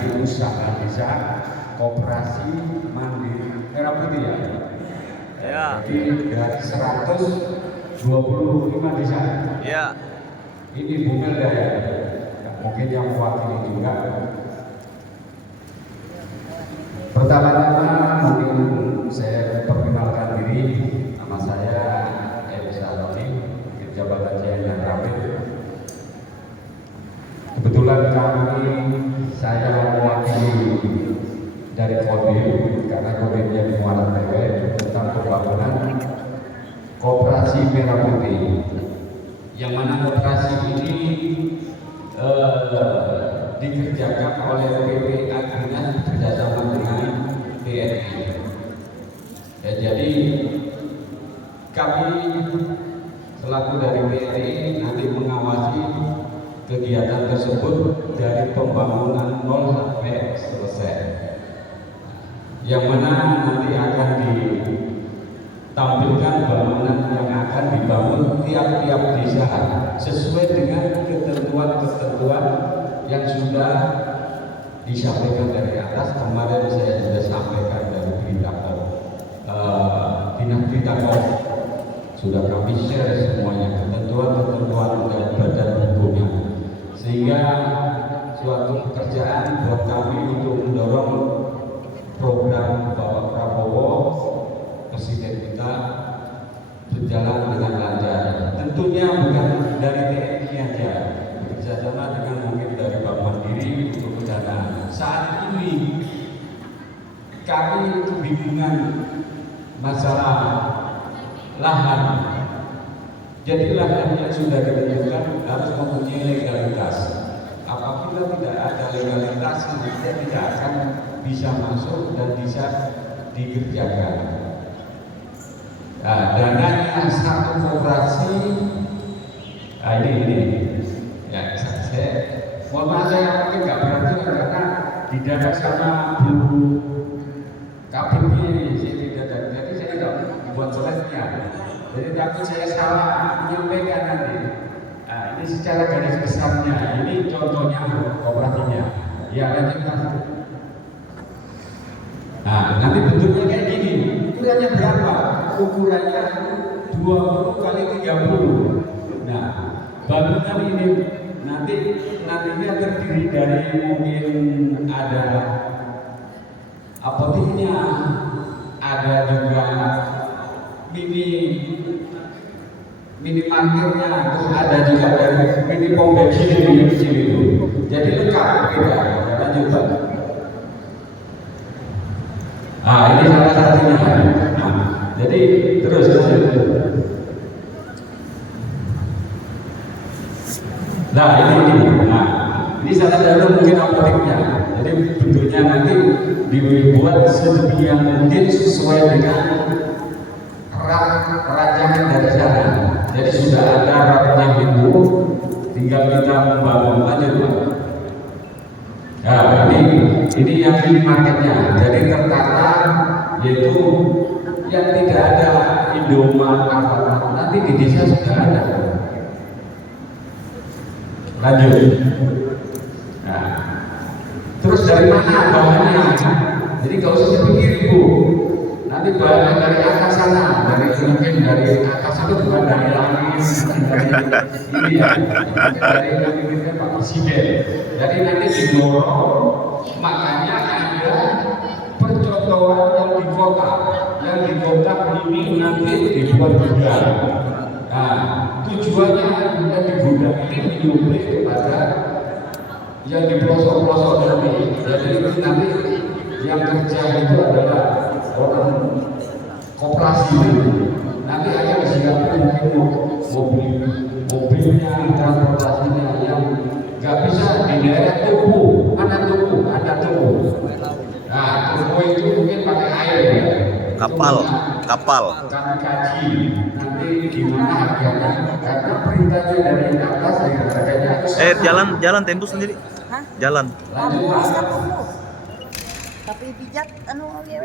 Organisasi Usaha Desa Koperasi Mandiri Merah Putih ya. Ya. Jadi dari 125 desa. Ya. Ini Bumel Daya. Mungkin yang mewakili juga. Pertama-tama mungkin saya perkenalkan diri. Nama saya Elisa Roni, Jabatan Jaya Rapid. Kebetulan saya mewakili dari Kodim karena Kodimnya di Muara Tewe tentang pembangunan Koperasi Merah Putih, yang mana koperasi ini dikerjakan oleh PP Agrinas bekerjasama dengan TNI. Ya, jadi kami selaku dari TNI nanti mengawasi kegiatan tersebut dari pembangunan nol sampai selesai, yang mana nanti akan ditampilkan bangunan yang akan dibangun tiap-tiap desa sesuai dengan ketentuan-ketentuan yang sudah disampaikan dari atas. Kemarin saya sudah sampaikan dari Dinas sudah kami share semuanya ketentuan-ketentuan dan badan hukumnya, sehingga suatu pekerjaan buat kami untuk mendorong program Bapak Prabowo Presiden kita berjalan dengan lancar. Tentunya bukan dari TNI aja, bekerjasama dengan mungkin dari Bank Mandiri untuk pendanaan. Saat ini kami kebingungan masalah lahan. Jadi lahan yang sudah ditentukan harus mempunyai legalitas. Apabila tidak ada legalitas, nanti tidak akan bisa masuk dan bisa dikerjakan. Nah, dananya satu koperasi, ini ya, saya mohon maaf, saya mungkin nggak berarti karena didadak sama Bu KPP ini, saya didadak, jadi saya tidak buat slide-nya. Jadi takut saya salah menyampaikan nanti. Nah, ini secara garis besarnya, ini contohnya koperasinya. Ya, lanjutkan. Nah, nanti bentuknya kayak gini. Ukurannya berapa? Ukurannya 20 kali 30. Nah, bangunan ini nantinya terdiri dari mungkin ada apoteknya, ada juga mini marketnya, terus ada juga dari mini pom bensin yang kecil itu. Jadi lengkap kita. Lanjut Pak. Nah, ini salah satunya. Nah, jadi terus lanjut. Nah, ini salah satu mungkin apoteknya. Jadi bentuknya nanti dibuat sedemikian mungkin sesuai dengan rancangan dari sana. Jadi sudah ada rapnya itu, tinggal kita membangun aja Pak. Nah, ini yang mini marketnya. Jadi tertata, yaitu yang tidak ada Indomaret apa nanti di desa sudah ada. Lanjut. Nah, terus dari mana bahannya? Jadi kalau usah pikir Ibu, nanti bahan dari atas sana, mungkin dari atas itu bukan dari langit, dari ini ya, dari langit Pak Presiden. Jadi nanti didorong, makanya ada percontohan yang di kota ini nanti dibuat gudang. Nah, tujuannya yang di gudang ini menyuplai kepada yang di pelosok-pelosok nanti. Jadi nanti yang kerja itu adalah orang koperasi. Nanti akan disiapkan mungkin mobilnya, transportasinya yang nggak bisa di daerah Tugu. Ada Tugu. Nah, Tugu itu mungkin pakai air ya. Kapal. Kami kaji nanti gimana harganya, karena perintahnya dari atas ya harganya. Jalan tembus sendiri. Hah? Jalan. Lanjut Pak. Tapi pijat anu Habis.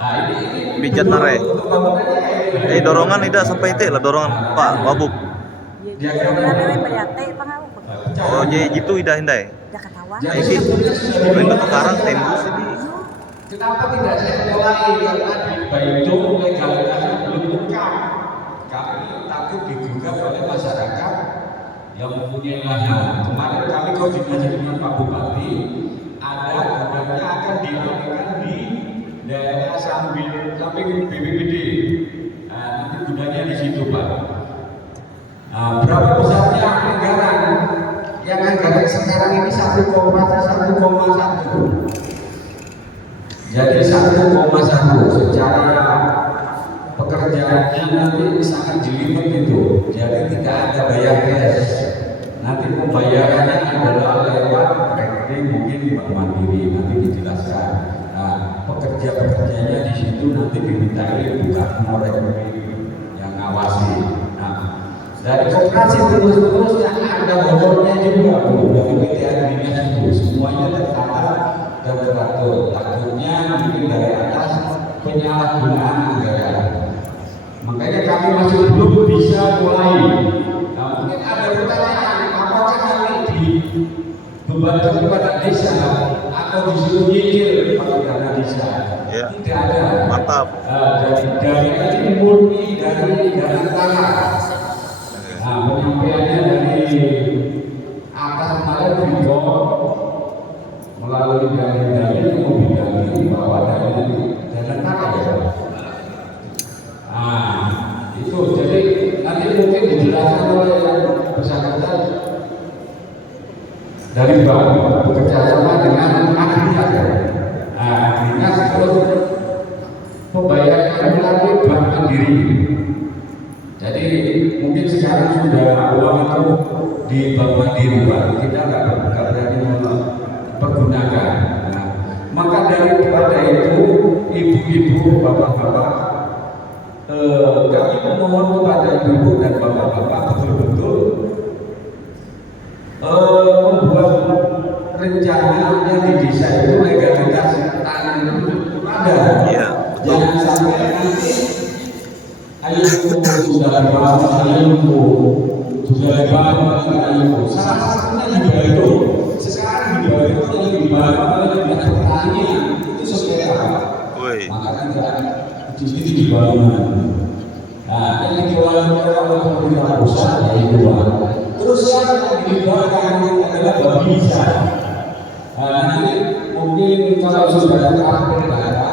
Nah, ini Pijat nare. Dorongan tidak sampai itu lah dorongan Pak Wabub. Dia kira berate pangau. Oh, jadi gitu indah-indah. Dah ketawa. Jadi Ini sebetulnya sudah main batu dimulai karang sekarang. tembus ini. Kenapa tidak saya mulai? Karena di Baitung legalitasnya belum lengkap. Kami takut digugat oleh masyarakat yang mempunyai lahan. Kemarin kami koordinasi dengan Pak Bupati, ada gudangnya akan dialihkan di daerah samping BPBD. Nanti gudangnya di situ, Pak. Berapa besarnya anggaran? Yang anggaran sekarang ini 1,1. Jadi 1,1 secara pekerjaannya nanti sangat jelimet itu. Jadi tidak ada bayar cash. Nanti pembayarannya adalah lewat rekening mungkin Bank Mandiri, nanti dijelaskan. Nah, pekerja-pekerjanya di situ nanti dimintai buka nomor rekening yang ngawasi. Nah, dari koperasi terus yang ada bocornya juga dari PTA Dinas itu semuanya tertata dan teratur. Takutnya mungkin dari atas penyalahgunaan anggaran. Makanya kami masih belum bisa mulai. Nah, mungkin ada pertanyaan, apakah kami dibebankan kepada desa atau disuruh nyicil pakai dana desa? Ya. Tidak ada. Mantap. Dari ini murni dari dana tanah. Nah, penyampaiannya dari atas kemarin Vigo melalui dalil-dalil membidani bahwa dalil dana tanah ya. Itu jadi nanti mungkin dijelaskan oleh yang bersangkutan dari bank bekerja sama dengan akhirnya. Akhirnya terus pembayaran melalui Bank Mandiri. Jadi mungkin sekarang sudah uang itu di Bank Mandiri, Pak. Kita nggak berani mempergunakan. Nah, maka daripada itu, ibu-ibu, bapak-bapak, kami memohon kepada ibu dan bapak-bapak betul-betul membuat rencana yang di desa itu legalitas tanah itu ada. Iya. Jangan sampai nanti ayahku sudah dibangun, ayahku sudah dibangun, ayahku. Salah satunya di Baitung. Sekarang di Baitung yang dibangun oleh pihak pertanian itu sosial. Makanya tidak di situ dibangun. Nah, yang dijualkan oleh pemerintah pusat ya itu Pak. Terus yang dijualkan adalah babinsa. Nanti mungkin kalau sudah terakhir data,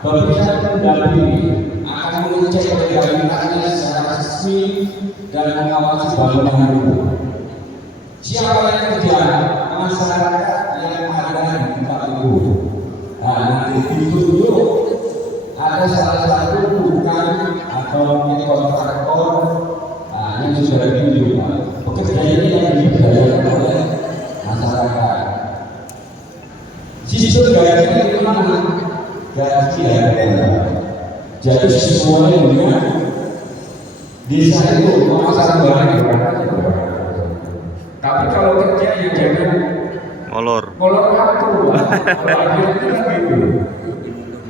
babinsa mendampingi akan mengecek legalitasnya secara resmi dan mengawasi bangunan itu. Siapa yang kerja? Masyarakat yang ada di tempat itu. Nah, nanti ditunjuk ada salah satu bukan atau kontraktor yang sudah ditunjuk. Pekerjaan ini yang dibayarkan oleh masyarakat. Sistem gajinya di mana? Gaji harga. Jadi semuanya dengan desa itu pemasaran barang. Tapi kalau kerja ya jangan Molor waktu. Kalau ada itu kan gitu.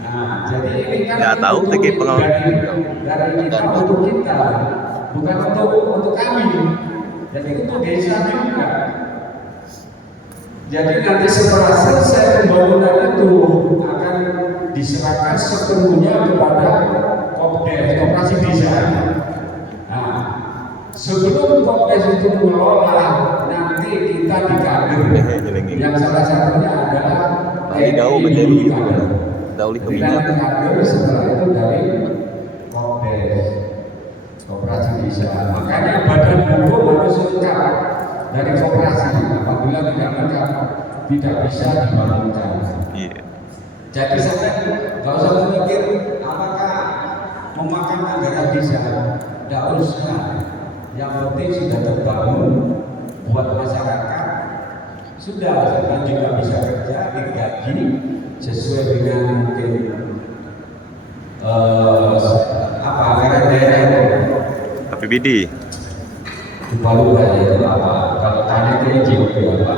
Nah, jadi ini kan nggak tahu TG pengalaman dari kita untuk kita, bukan untuk kami. Jadi untuk desa juga. Jadi nanti setelah selesai pembangunan itu akan diserahkan sepenuhnya kepada Kopdes, Koperasi Desa. Nah, sebelum Kopdes itu mengelola, nanti kita dikader. Yang salah satunya adalah Daun menjadi daun keminyak. Setelah itu dari Kopdes, Koperasi Desa. Makanya badan hukum harus lengkap dari koperasi. Apabila tidak lengkap, tidak bisa dibangunkan. Iya. Jadi saya nggak usah memikir apakah memakan anggaran desa. Tidak usah. Yang penting sudah terbangun buat masyarakat. Sudah, saya juga bisa kerja digaji sesuai dengan mungkin anggaran daerah itu. APBD. Baru aja itu apa? Kalau tanya ke NGO itu apa?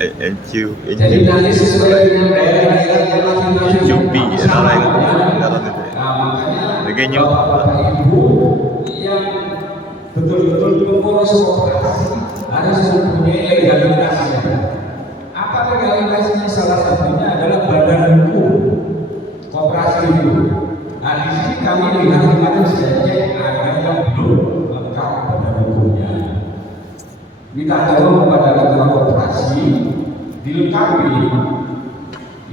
NGO. Jadi nanti sesuai dengan daerah-daerah yang masing-masing. Jupi, salah yang dalam itu. Makanya bapak ibu yang betul-betul mengurus koperasi harus mempunyai legalitas. minta tolong kepada ketua koperasi dilengkapi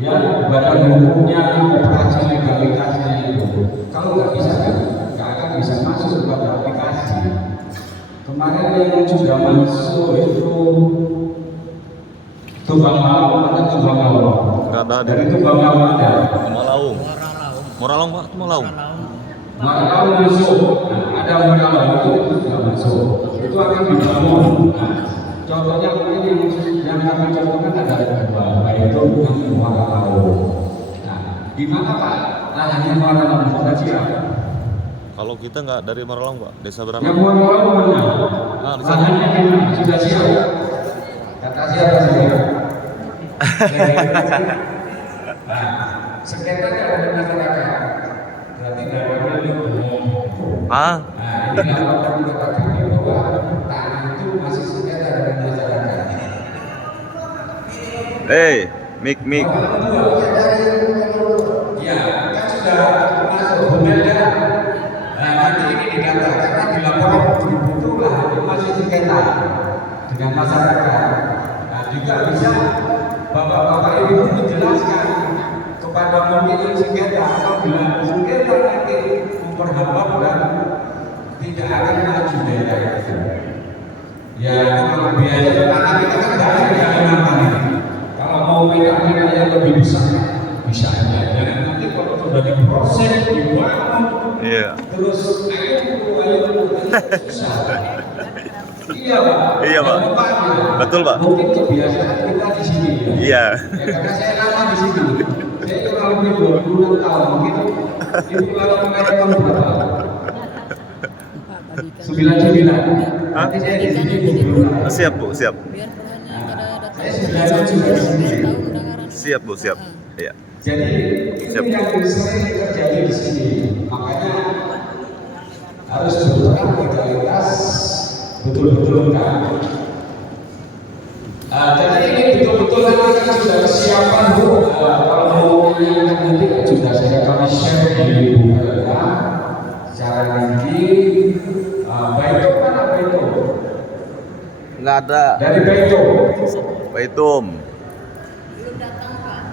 ya badan hukumnya, koperasi legalitasnya itu. Kalau nggak bisa kan nggak akan bisa masuk kepada aplikasi. Kemarin yang sudah masuk itu Tumbang Malau, ada Tumbang Malau. Nggak ada. Dari Tumbang Malau ada. Moralaung. Moralaung Pak, Moralaung. Malau masuk, nah, ada Malau itu sudah masuk. Itu akan dibangun. Nah, contohnya mungkin yang kami contohkan ada dua, yaitu Malau. Nah, di mana Pak? Lahannya Malau sudah siap. Kalau kita nggak dari Moralaung Pak, desa berapa? Yang Malau mana? Ah, di sana. Lahannya di mana? Sudah siap. Kata siapa sih? Nah, sengketa dari masyarakat. Berarti dari Ah, Nah, ini laporan kami bahwa tanah itu masih sengketa dari masyarakat. mik. Ya, kan sudah masuk Bumeda. Nah, nanti ini didata karena di laporan itulah itu masih sengketa dengan masyarakat. Nah, juga bisa bapak-bapak ibu menjelaskan kepada mungkin yang sengketa apabila sengketa nanti memperhambat dan tidak akan maju daerah itu. Ya, kalau biaya tanah kita kan nggak ada namanya. Kalau mau minta yang lebih besar bisa aja. Jangan nanti kalau sudah diproses dibangun, terus ayo susah. Iya Pak. Iya Pak. Betul Pak. Mungkin kebiasaan kita di sini. Iya. Ya, karena saya lama di sini. Saya kurang lebih 20 tahun. Mungkin itu kalau mengajarkan berapa? 99. Nanti saya di sini 20. Siap Bu, siap. Saya 99. Siap Bu, siap. Iya. Jadi itu yang sering terjadi di sini. Makanya harus berperan legalitas betul-betul lengkap. Jadi ini betul-betul nanti kan sudah kesiapan Bu. Kalau mau menanyakan nanti sudah kami share di buku secara nanti. Baitum mana Baitum? Nggak ada. Dari Baitum. Baitum.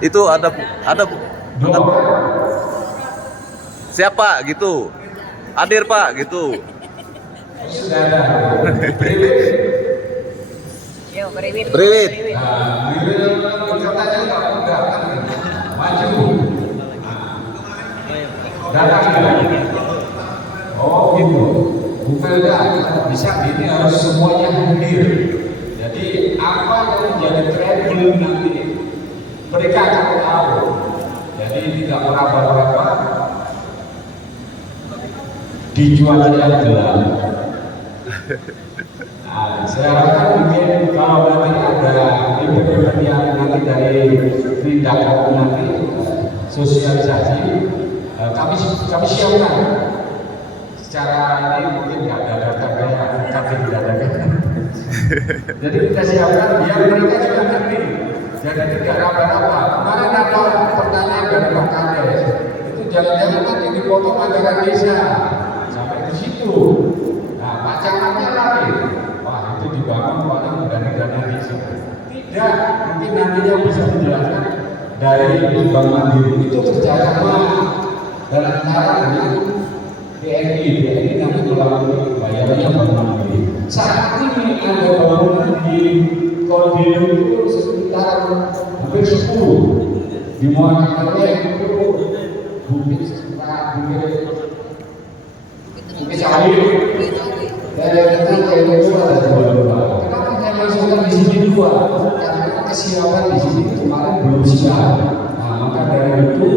Itu ada. Siapa gitu? Hadir Pak gitu. Sudah ada. Yo, Beriwit. Beriwit. Katanya nggak datang, maju. Datang. Oh gitu. Bukan bisa ini harus semuanya hadir. Jadi apa yang menjadi tren belum nanti mereka akan tahu. Jadi tidak meraba-raba dijual yang gelap. Nah, saya harapkan mungkin kalau nanti ada event-event yang nanti dari tindakan nanti sosialisasi, kami siapkan. Secara ini mungkin nggak ada data kayak kami tidak ada. Jadi kita siapkan biar mereka juga ngerti. Jadi tidak raba-raba. Kemarin ada pertanyaan dari Pak Kades, itu jangan-jangan nanti dipotong anggaran desa sampai ke situ. Nah, macangannya lagi. Wah, itu dibangun paling dari dana desa. Tidak, mungkin nantinya bisa menjelaskan dari Bank Mandiri itu kerjasama dalam cara dengan BNI nanti melalui bayarannya Bank Mandiri. Saat ini ada bangunan di Kodim itu sekitar hampir 10 di Muaranya itu bukit sawit dari itu ada dua. Kenapa saya masukkan di sini dua? Karena kesiapan di sini kemarin belum siap. Nah, maka dari itu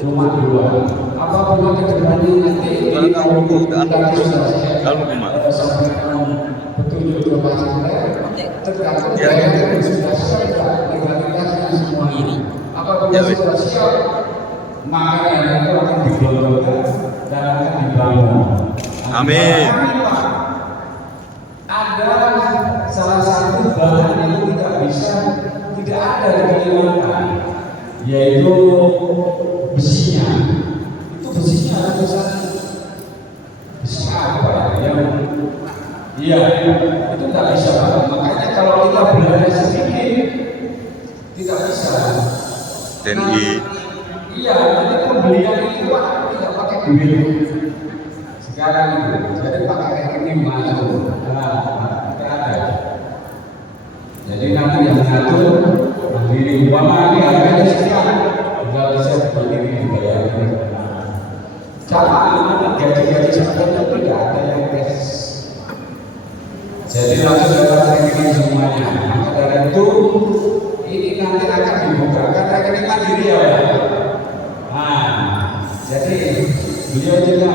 cuma dua. Apabila kedepannya nanti kalau kita sudah sampaikan petunjuk ke masyarakat tergantung dari sudah siap legalitasnya semua ini. Apabila sudah siap maka yang itu akan digelontorkan dan akan dibangun. Amin. Ada salah satu bahan yang tidak ada di Kalimantan, yaitu besinya. Itu besinya ada besi apa yang itu tidak bisa. Makanya kalau kita belanja sedikit tidak bisa. TNI. Iya, jadi pembelian itu tidak pakai duit sekarang itu, jadi pakai rekening masuk. Nah, ada. Jadi nanti yang mengatur mandiri uang ini harganya sekian, nggak bisa mandiri dibayar. Sama gaji-gaji sebetulnya tidak ada yang cash. Jadi langsung dapat rekening semuanya. Maka dari itu ini nanti akan dibukakan rekening mandiri ya. Nah, jadi beliau juga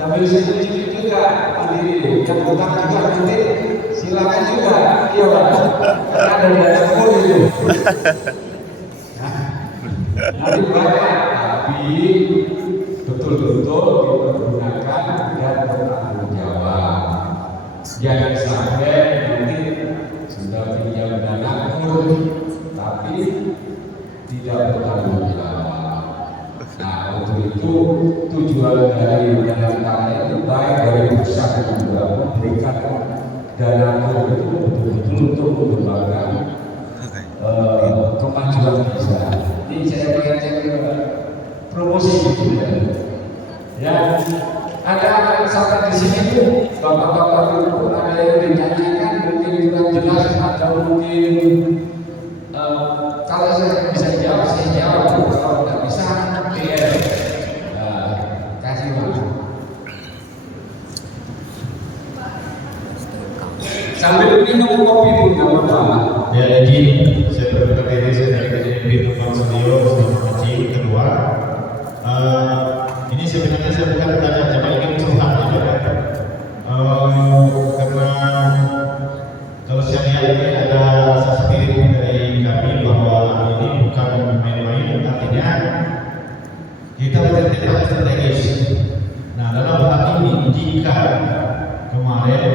sambil sedikit juga mandiri, yang utang juga nanti silakan juga, iya Pak. Karena ada dana kur itu. Nanti banyak, tapi betul-betul dipergunakan dan bertanggung jawab. Jangan sampai nanti sudah pinjam dana kur, tapi tidak bertanggung jawab. Nah, untuk itu tujuan dari dana itu baik dari pusat juga memberikan dana kur itu betul-betul untuk mengembangkan kemajuan desa. Ini saya mengajak promosi gitu ya. Ya, ada sampai di sini tuh bapak-bapak itu ada yang dinyanyikan mungkin kurang jelas atau mungkin kalau saya bisa jawab saya jawab, kalau tidak bisa DM. Kasih Pak. Sambil minum kopi pun nggak apa-apa. Ya, jadi saya berterima kasih saya dari KJMP Tumpang Studio Haji kedua. Ini sebenarnya saya bukan bertanya, cuma ingin curhat aja. Karena kalau saya lihat ini ada rasa spirit dari kami bahwa ini bukan main-main, artinya kita bertindak strategis. Nah, dalam hal ini jika kemarin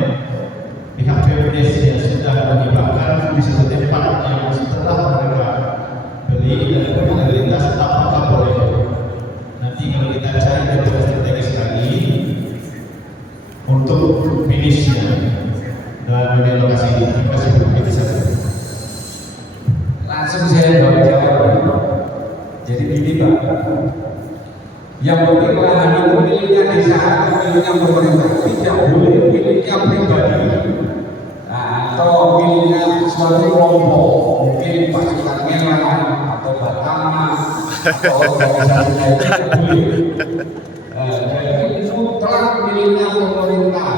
pihak PMDes yang sudah menghibahkan di satu tempat yang setelah mereka beli dan pemerintah apakah boleh nanti kalau kita cari data strategis lagi untuk finishnya dan relokasi ini masih belum kita sadar. Langsung saya jawab. Jadi gini Pak, yang penting lahan itu miliknya desa atau miliknya pemerintah, tidak boleh miliknya pribadi atau miliknya suatu kelompok, mungkin pasukan merah atau Batama atau organisasi lain tidak boleh. Jadi itu telah miliknya pemerintah.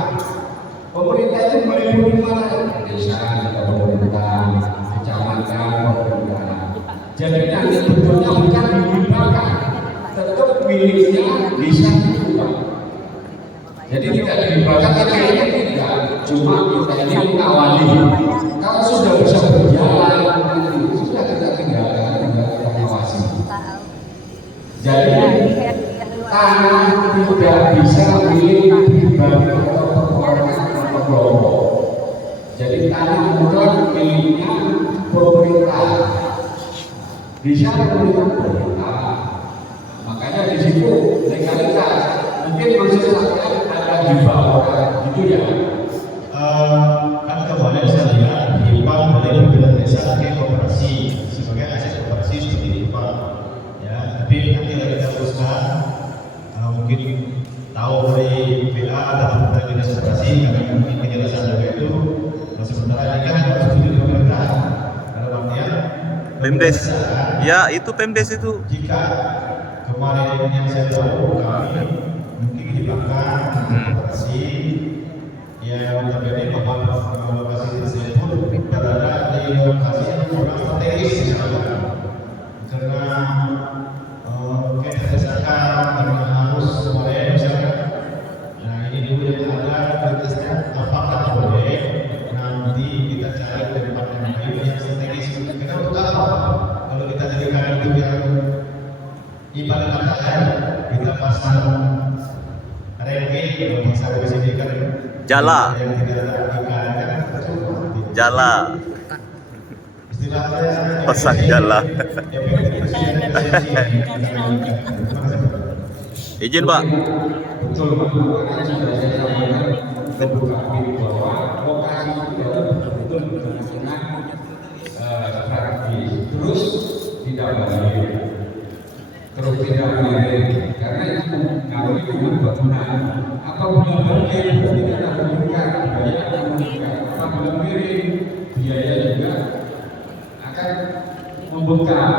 Pemerintah itu meliputi mana? Desa, pemerintah, kecamatan, pemerintah. Jadi nanti bentuknya bukan dihibahkan, tetap miliknya bisa diubah. Jadi tidak dihibahkan, tapi ini tidak. Cuma kita ini mengawali. Kalau sudah bisa berjalan, sudah kita tinggalkan, tinggal kita awasi. Jadi tanah tidak bisa milik pribadi atau perorangan atau kelompok. Jadi tanah mutlak miliknya pemerintah. Bisa pemerintah. Makanya di situ legalitas. Mungkin maksud saya ada di bawah gitu ya. Kan kemarin saya lihat hibah dari pemerintah desa ke koperasi sebagai aset koperasi seperti hibah. Ya, tapi nanti lagi kita teruskan. Mungkin tahu dari PA atau dari dinas koperasi karena mungkin penjelasan juga itu sementara ini kan harus setuju dengan pemerintah. Karena artian Pemdes. Ya, itu Pemdes itu. jika kemarin yang saya tahu kami mungkin dihibahkan koperasi yang terjadi bahwa lokasi tersebut berada di lokasi yang kurang strategis misalnya karena keterdesakan karena harus kemarin misalnya. Nah, ini dulu yang ada prioritasnya apakah boleh nanti kita cari tempat yang lain yang strategis. Karena untuk apa? Kalau kita jadikan itu yang ibarat kata kita pasang ranking kalau bisa di sini kan Jala. yang tidak ada ikan kan Jala. istilahnya Pasang jala. Izin Pak. Betul Pak, makanya sudah saya sampaikan ke Bupati bahwa lokasi itu betul-betul dengan strategis, terus tidak balik, terus tidak balik, karena itu mengaruhi dengan bangunan. Apabila balik, berarti kita meningkat, biaya akan meningkat. Apabila miring, biaya juga akan membengkak.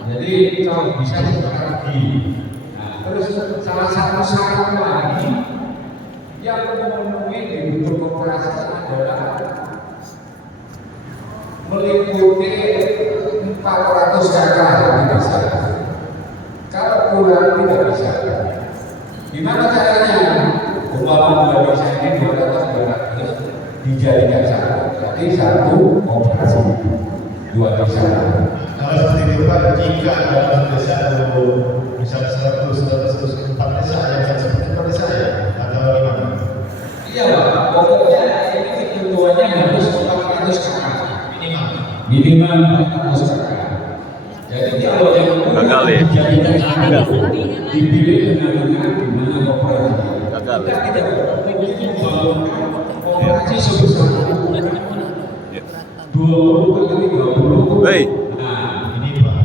Jadi kalau bisa strategi. Nah, terus salah satu syarat lagi yang memenuhi bentuk koperasi adalah meliputi 400 kakak yang bisa. Kalau kurang tidak bisa. Gimana caranya? Umpama bisa ini 200 dijadikan satu. Berarti satu operasi 2 desa. Kalau seperti itu Pak, jika dalam desa itu misalnya 100, 4 desa yang seperti itu desa ya atau gimana? Iya Pak, pokoknya ini ketentuannya harus 400 kakak minimal 400 kakak. Jadi kalau yang gagal ya? dijadikan satu dipilih dengan di mana operasi. Gagal. Kita tidak mungkin membangun operasi sebesar 20 kali 30. Hei, Nah ini Pak,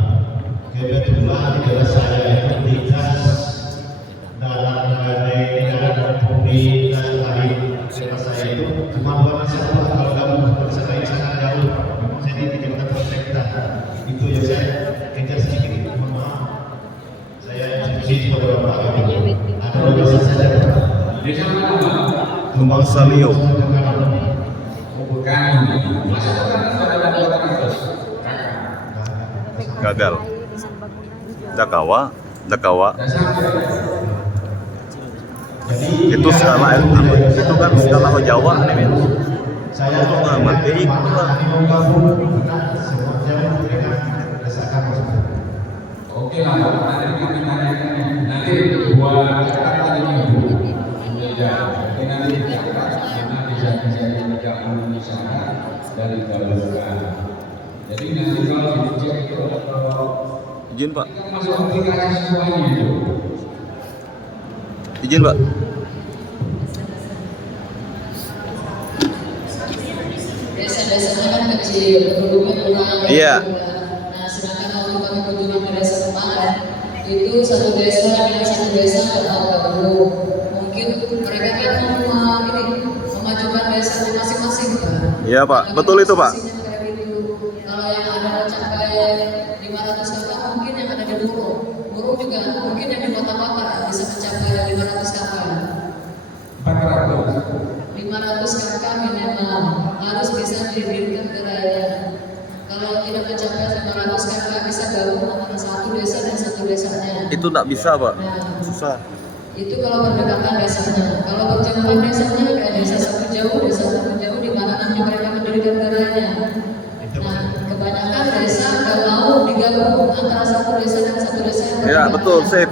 kebetulan di daerah saya itu dinas dalam publik dan lain daerah saya itu cuma 2 desa Pak. Kalau kamu desa lain sangat jauh Pak. Memang saya di Kecamatan Prospekta itu yang saya kejar sedikit. Mohon maaf, saya instruksi kepada Bapak Kabit. Ada 2 desa saja Pak. Desa mana Pak? Tumbang Salio. Bukan. Masa bukan pada laporan itu? Gagal. Dakawa, Dakawa. Itu skala itu kan skala Jawa nih men. Saya Untuk mengamati itu lah. Oke lah, nanti kami tanyakan nanti buat catatan ini Bu. Ya, jadi nanti dicatat karena bisa tidak memenuhi syarat dari galukan. Jadi nanti kalau dicek itu Izin Pak, kita masuk aplikasi semuanya itu. izin Pak. Desa-desanya kan kecil, penduduknya kurang. Iya. Nah, sedangkan waktu kami kunjungan ke desa kemarin, itu satu desa dengan satu desa bertahu-tahu. Mungkin mereka kan memajukan desa masing-masing Pak. Iya Pak, betul itu Pak. Kalau yang ada mencapai 500 kakak, mungkin yang ada di Murung juga mungkin yang di Kota Bakar bisa mencapai 500 kakak. 500 kakak minimal harus bisa didirikan gerainya. Kalau tidak mencapai 500 kakak bisa gabung antara satu desa dan satu desanya. Itu nggak bisa Pak, Nah, susah. itu kalau berdekatan desanya. Kalau berjauhan desanya kayak desa satu jauh di mana nanti mereka mendirikan gerainya. Nah, kebanyakan desa nggak mau digabung antara satu desa dan satu desa. Ya betul, sip.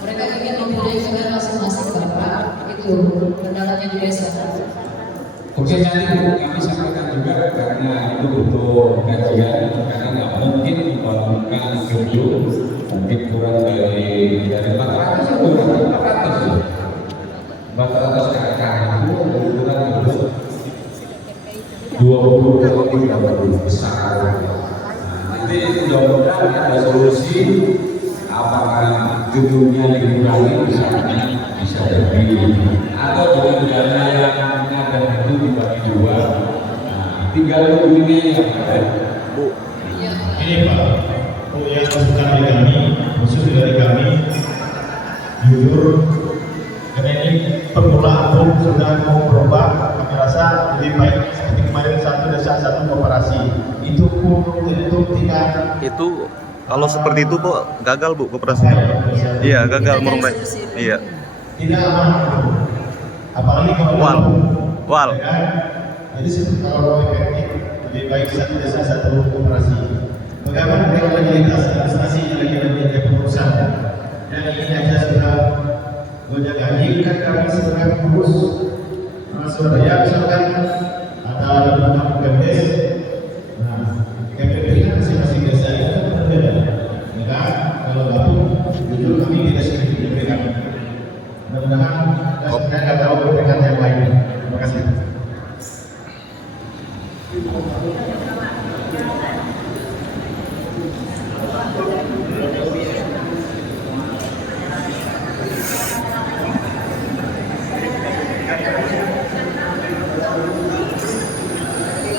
Mereka ingin mempunyai gerai masing-masing Bapak. Itu kendalanya di desa. Oke, nanti kami sampaikan juga karena itu butuh kajian karena nggak mungkin membangunkan gedung mungkin kurang dari 400 atau 400 kakak itu ukuran itu 20 kali 30 besar. Nah, nanti mudah-mudahan ada solusi apakah gedungnya dikurangi misalnya bisa lebih atau dengan dana yang ada itu dibagi 2. Nah, tinggal ini yang ada. Bu, Ini Pak, yang masukan dari kami, khusus dari kami, jujur, karena ini permulaan pun sudah mau berubah, kami rasa lebih baik seperti kemarin satu desa satu kooperasi. Itu pun tentu tidak. itu kalau seperti itu Bu, gagal Bu koperasinya. Iya, gagal menurut saya. Iya. Tidak aman, apalagi kalau Wal. ya kan? Jadi kalau efektif lebih baik satu desa satu kooperasi. Bagaimana dengan legalitas administrasi lagi pengurusan dan ini aja sudah menjaga kan kami sebagai pengurus Surabaya misalkan ada tentang PMDes. Nah, PMDes kan masing-masing desa itu berbeda. Ya kan? Kalau baru jujur kami tidak sedikit diberikan. Mudah-mudahan saya nggak tahu berikan yang lain. Terima kasih.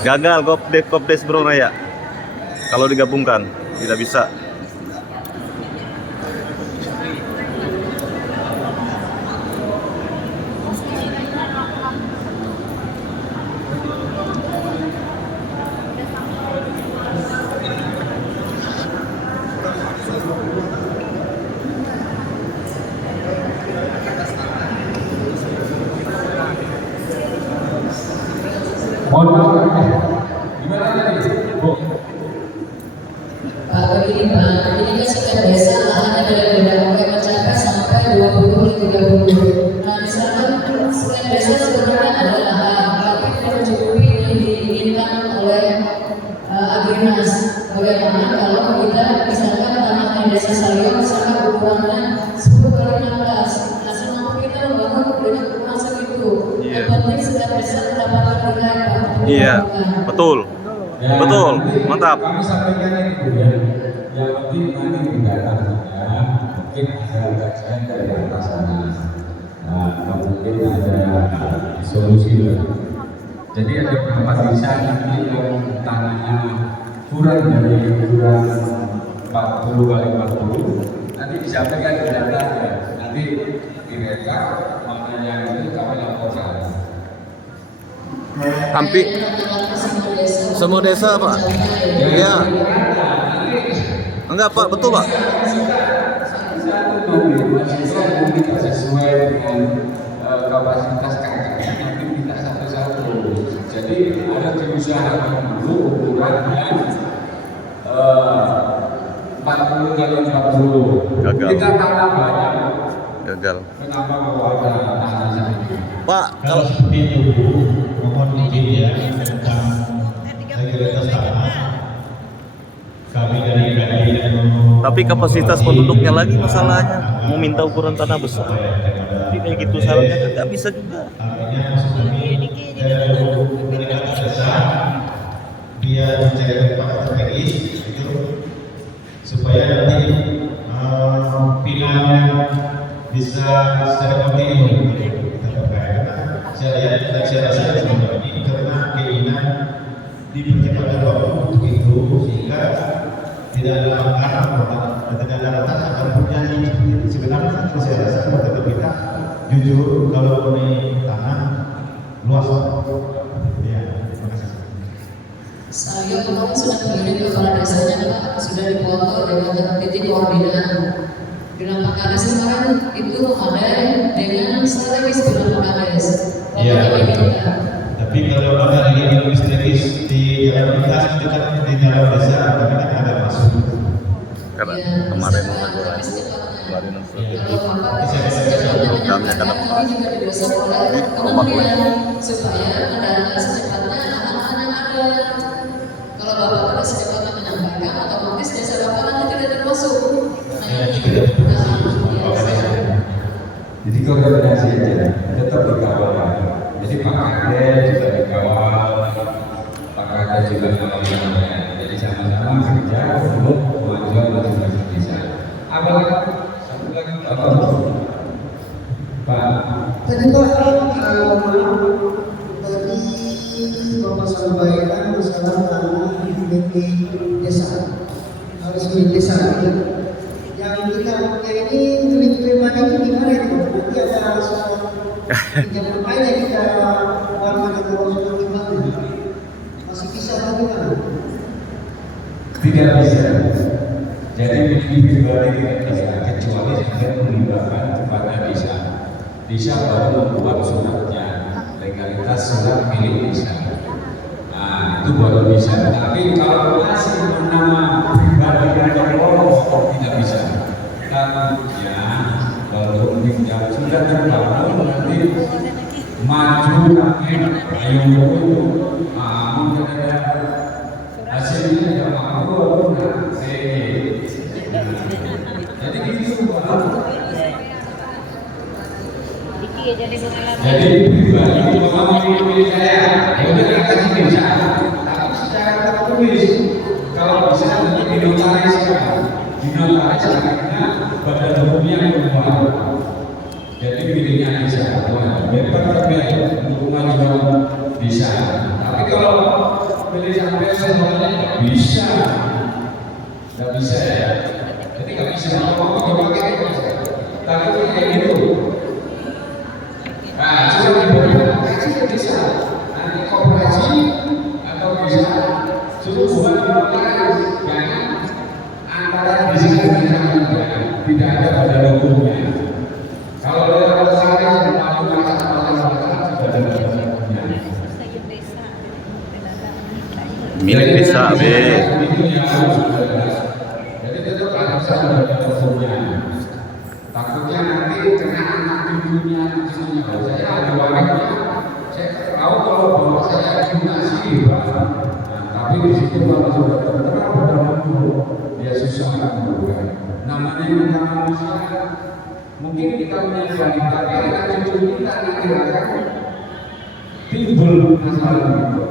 Gagal Kopdes Bro Raya. Kalau digabungkan tidak bisa. Mohon maaf, gimana tadi, Bu? Pak, begini Pak, ini kan sekitar desa lahannya beda-beda, mencapai sampai 20 hingga 30. Nah, misalkan sekitar desa sebenarnya ada lahan, tapi tidak mencukupi yang diinginkan oleh Agrinas. Bagaimana kalau kita misalkan tanah di desa Saliong misalkan ukurannya 10 kali 16, nah semampu kita membangun dengan ukuran segitu. Yang penting setiap desa mendapatkan nilai Pak. Iya, betul. Ya, Betul, nanti mantap. Kami sampaikan ini kemudian yang penting nanti mendatang saja mungkin ada kajian dari atas sana. Nah, mungkin ada solusi lah. Jadi ada beberapa desa nanti yang tanahnya kurang dari ukuran 40 kali 40 nanti disampaikan ke data ya. Nanti direkap mana yang itu kami laporkan. Tapi semua desa Pak. Iya. Enggak Pak, betul Pak. Satu mahasiswa mungkin sesuai dengan kapasitas kakaknya nanti minta satu-satu. Jadi ada diusahakan dulu ukurannya 40 kali 40. Gagal. Kita tanam banyak. Gagal. Kenapa kalau ada tanah ini? Pak, Kalau seperti itu, mohon izin ya tentang legalitas tanah. Kami dari KDI tapi kapasitas penduduknya lagi masalahnya. Mau minta ukuran tanah besar. Jadi kayak gitu sarannya kan nggak bisa juga. artinya maksud kami dari pendidikan desa dia mencari tempat strategis itu supaya nanti finalnya bisa secara kontinu kita pakai. Saya lihat dan saya rasa selama ini karena keinginan dipercepatkan waktu untuk itu sehingga tidak ada langkah dan tidak ada langkah akan punya sebenarnya kalau saya rasa kalau kita jujur kalau ini tanah luas ya terima kasih. Saya kemarin sudah mengirim kepala desanya Pak, sudah dipoto dengan titik koordinat. Dengan Pak Kades kemarin itu memadai dengan strategis dengan Pak Kades. Iya. Tapi kalau ada yang strategis di jalan lintas dekat di dalam desa, kami kan ada masuk. Karena kemarin programnya kan apa? Supaya mendarat secepatnya anak-anak yang ada. Kalau Bapak tidak secepatnya menyampaikan, otomatis desa Bapak nanti tidak termasuk. Jadi koordinasi aja, tetap dikawal. Jadi Pak Kades juga dikawal, Pak Kades juga dikawal. Jadi sama-sama kerja untuk kemajuan masing-masing desa. Apalagi satu lagi apa? Pak. Tadi Pak, tadi Bapak sampaikan masalah tanah di desa, harus di desa. Yang kita pakai ini milik pribadi itu gimana itu? Nanti ada soal pinjam pemain yang kita warga negara soal gimana? Masih bisa bagaimana? Tidak bisa. Jadi milik pribadi tidak bisa kecuali sampai melibatkan kepada desa. Desa baru membuat suratnya, legalitas surat milik desa. Nah itu baru bisa. Tapi kalau masih bernama pribadi dan kelompok tidak bisa. Karena kalau pinjam sudah terbangun nanti maju nanti payung itu, mungkin ada hasilnya yang mampu jadi gitu Pak. Jadi Jadi pribadi itu memang milik saya. Ya udah kita kasih desa. desa akhirnya badan hukumnya keluar. Jadi pilihnya desa, bebas dukungan juga bisa. Tapi kalau pilih sampai semuanya nggak bisa ya. Jadi nggak bisa mau dipakai tapi kayak gitu. Nah, coba dibuat bisa nanti koperasi atau bisa suruh buat notaris yang antara di sini dengan tidak ada badan hukumnya. Kalau ada notaris mau masalah sudah ada badan hukumnya. Milik desa B. Jadi tetap harus ada badan hukumnya. Takutnya nanti kena anak cucunya. Saya ada warga, saya tahu kalau bapak saya donasi, tapi di situ kalau sudah tertera badan hukum, dia susah menguruskan. Namanya manusia, mungkin kita menyadari, tapi anak cucu kita nanti akan timbul masalah itu.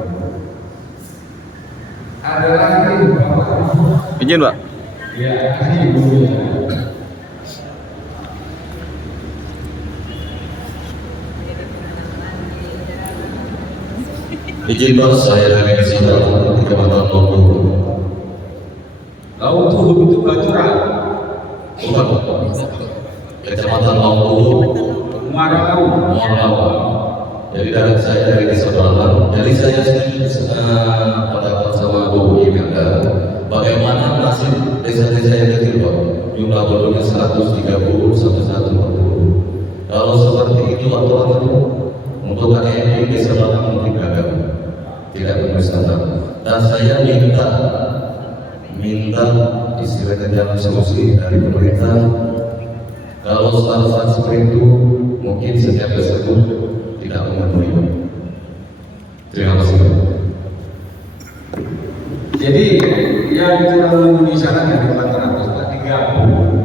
Ada lagi bapak. Izin Pak. Ya, ini Izin Pak, saya dari Kecamatan Lampung. Lampung itu Baturan. Bukan, Kecamatan Lampung, Muarau. Jadi dari saya dari Desa Balalang. Jadi saya pada sama Bu Imelda, bagaimana nasib desa-desa yang kecil Pak? Jumlah penduduknya 130 sampai 140. Kalau seperti itu atau untuk KMI Desa Balalang mungkin gagal, tidak berwisata. Dan saya minta istilahnya jalan solusi dari pemerintah. Kalau saat seperti itu mungkin setiap tersebut tidak memenuhi. Terima kasih. Jadi yang kurang memenuhi syarat dari 400 digabung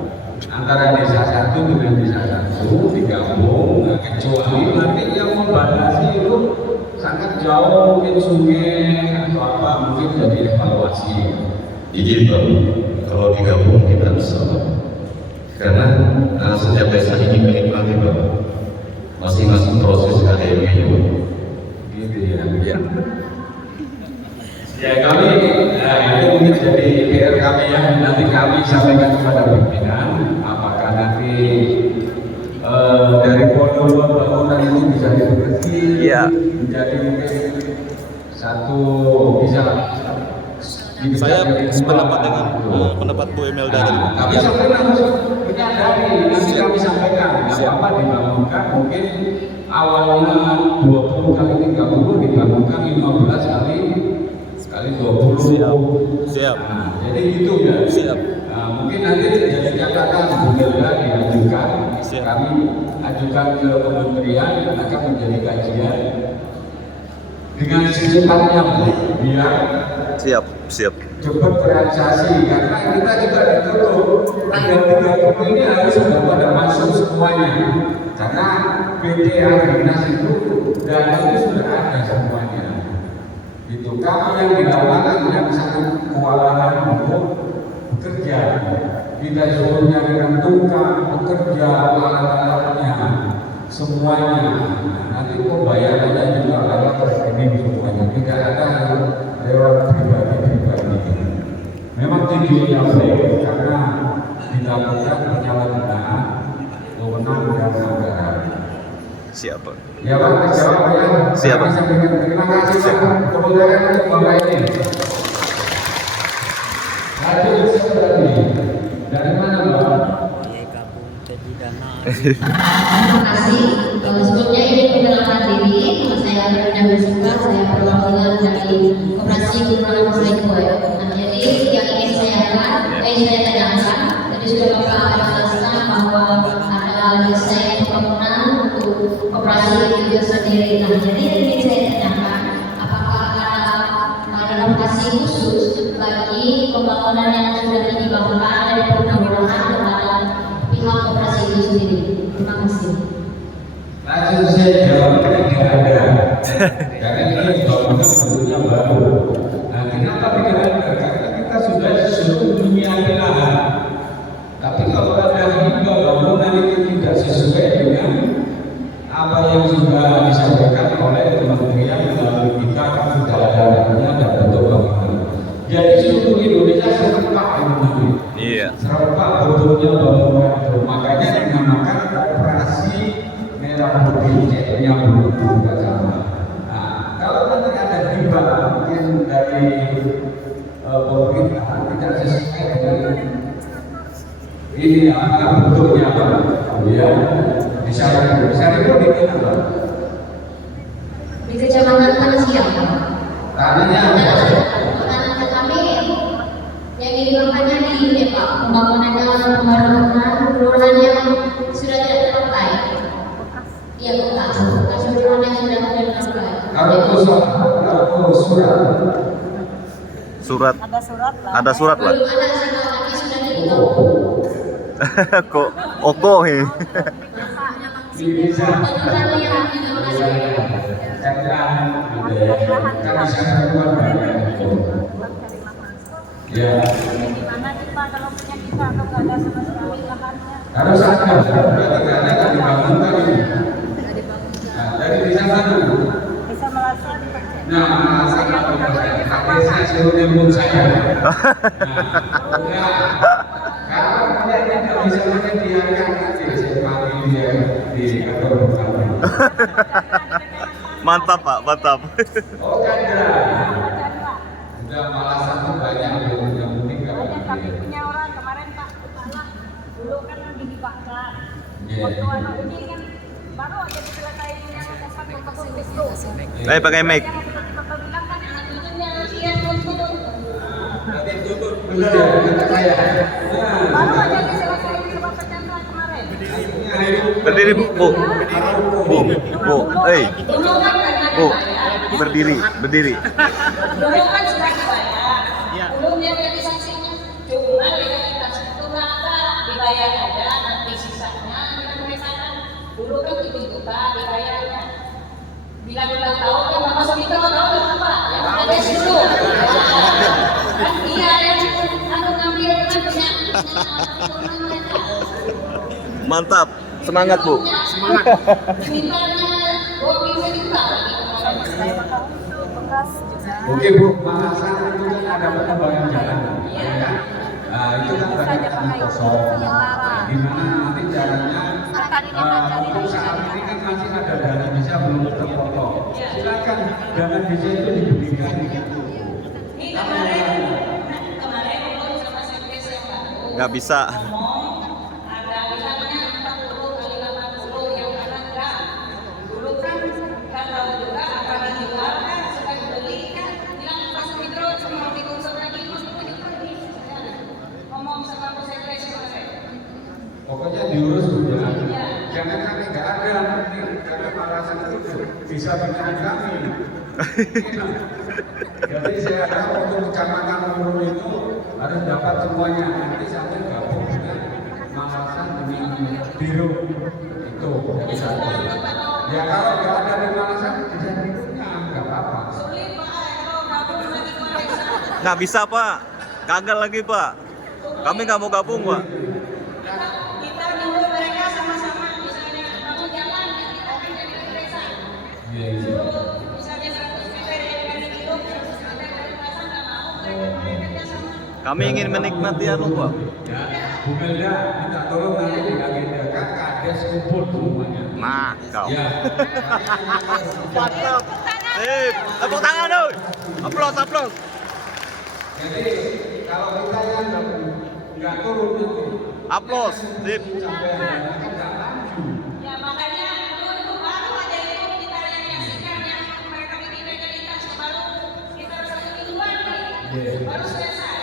antara desa satu dengan desa satu digabung, kecuali nanti yang membatasi itu sangat jauh, mungkin sungai atau apa, mungkin jadi evaluasi. Izin Pak, kalau digabung kita bisa, karena setiap desa ini menikmati Pak masing-masing proses KDM itu. Gitu ya. Ya kami, itu mungkin jadi PR kami ya, nanti kami sampaikan kepada pimpinan, apakah nanti dari volume bangunan ini bisa diperkecil, menjadi mungkin satu bisa. Saya sependapat dengan pendapat Bu Imelda tadi. Kami sampaikan menyadari, nanti kami sampaikan, apa dibangunkan mungkin awalnya 20 kali 30 dibangunkan 15 kali 20. Siap. Nah, jadi itu ya. Siap. Nah, mungkin nanti jadi catatan juga diajukan. Siap. Kami ajukan ke kementerian akan menjadi kajian dengan secepatnya biar Siap. cepat realisasi, karena kita juga ditutup tanggal 30 ini harus sudah pada masuk semuanya, karena PT Agrinas itu dananya sudah ada semuanya. Itu kami yang di lapangan yang sangat kewalahan untuk bekerja, kita suruh nyarikan tukang, bekerja, alat-alatnya, semuanya. Nanti pembayarannya juga lewat rekening semuanya, tidak ada yang lewat pribadi-pribadi. Memang tujuannya baik karena dilakukan penyalahgunaan wewenang dan anggaran. Siap Pak. Ya Pak, jawab ya. Siap, Pak. Terima kasih Pak. Kemudian untuk Bapak ini. Hadir seperti dari mana Pak? Terima kasih. Sebelumnya ini perkenalkan diri, saya Brenda Besuka, saya perwakilan dari Koperasi Kelurahan Seko. Nah, jadi yang ingin saya tanyakan, tadi sudah Bapak jelaskan bahwa ada desain pembangunan untuk koperasi itu sendiri. Nah, jadi yang ingin saya tanyakan, apakah ada alokasi khusus bagi pembangunan yang sudah dibangunkan dari kelurahan kepada pihak koperasi itu sendiri? Terima kasih. Langsung saya jawab tidak ada. Karena ini bangunan bentuknya baru. Nah, kenapa tidak ada? Karena kita sudah seluruh dunia lahan. Jadi seluruh Indonesia serempak ini. Iya. Serempak bentuknya bangunan itu. Makanya dinamakan operasi merah putih, penyambung bersama. Nah, kalau nanti ada hibah mungkin dari pemerintah tidak sesuai dengan ini apa bentuknya apa, ya bisa itu bikin apa? Di kecamatan mana siapa? Tanahnya apa? Tanah kami yang dimakannya di ini Pak, pembangunan kelurahan yang sudah tidak terpakai. Iya bekas kelurahan yang sudah tidak terpakai. Kalau surat. Ada surat lah. Ada surat lah. Belum ada sih Pak, tapi sudah dikepung. Kok oko he. Bisa. Pembangunan yang dinamakan Kan bisa keluar ya. Di mana sih Pak kalau punya kita atau nggak ada sama sekali lahannya? Kalau sadar, berarti karena kan dibangun tadi. Nah, dari desa mana? Bisa merasa Nah, saya suruh nyebut saya. Kalau dia tidak bisa menyediakan nanti saya panggil dia di kantor kami. Mantap Pak, mantap. Oh kan udah malah satu banyak yang mudik banyak kami kalau punya orang kemarin Pak Kepala dulu kan lagi dibakar. Iya. Waktu anak ini kan baru aja diselesaikan yang dasar kebun itu. Pakai mic. Yang kita bilang kan anak cucunya dia turun. nanti tutup benar ya kata saya. Baru aja diselesaikan sebab Chandra kemarin. Berdiri Bu. Bu. Dulu kan ada Bu. Berdiri, berdiri. dulu kan sudah dibayar. Dulu dia jadi saksinya. Cuma legalitas itu nggak ada, dibayar aja nanti sisanya dengan pemesanan. Dulu kan 7 juta dibayarnya. Bilang tahu kan Bapak Sumito tahu kenapa? Yang ada dulu. Kan dia yang ngambil kan punya mereka. Mantap. Semangat Bu. Mintanya 20 juta lagi kemarin. Oke Bu, Mahasan itu kan ada perkembangan jalan. Ya kan? Nah, itu kan banyak tanah kosong. Di mana nanti jalannya untuk saat ini kan masih ada dana desa belum terpotong. Silakan dana desa itu diberikan. Ini kemarin belum sama Sekdes yang baru. Nggak bisa. Ada bilangnya 40 kali 80 yang mana enggak. Dulu kan nggak tahu juga apa dijual kan suka dibeli kan. Bilang Pak Sumito sama digusur lagi Mas pergi. Ngomong sama Pak Sekdes kemarin. Pokoknya diurus Bu ya. Jangan sampai nggak ada nanti karena Mahasan itu bisa dengan kami. Jadi saya harap untuk kecamatan Mulu itu harus dapat semuanya. Nanti sampai gabung dengan Mahasan dengan Biru itu. Ya kalau nggak ada di Mahasan bisa berikutnya nggak apa-apa. Sulit Pak kalau gabung lagi ke desa. Nggak bisa Pak. Gagal lagi Pak. Kami nggak mau gabung Pak. Kita nyuruh mereka sama-sama misalnya bangun jalan kita akan jadi desa. Misalnya 100 meter yang dari hidup 100 meter dari desa nggak mau mereka kerjasama. Kami ingin menikmati anu Pak. Ya, Bu Melda minta tolong nanti diagendakan kades kumpul semuanya. Nah, kau. Ya. Mantap. Sip. Tepuk tangan dong. Aplaus, aplaus. Jadi kalau kita yang nggak turun itu, Aplaus. Sip. sampai ada kan nggak maju. Ya makanya dulu itu baru aja itu kita realisasikan yang mereka bikin legalitas baru kita satu mingguan nih baru selesai.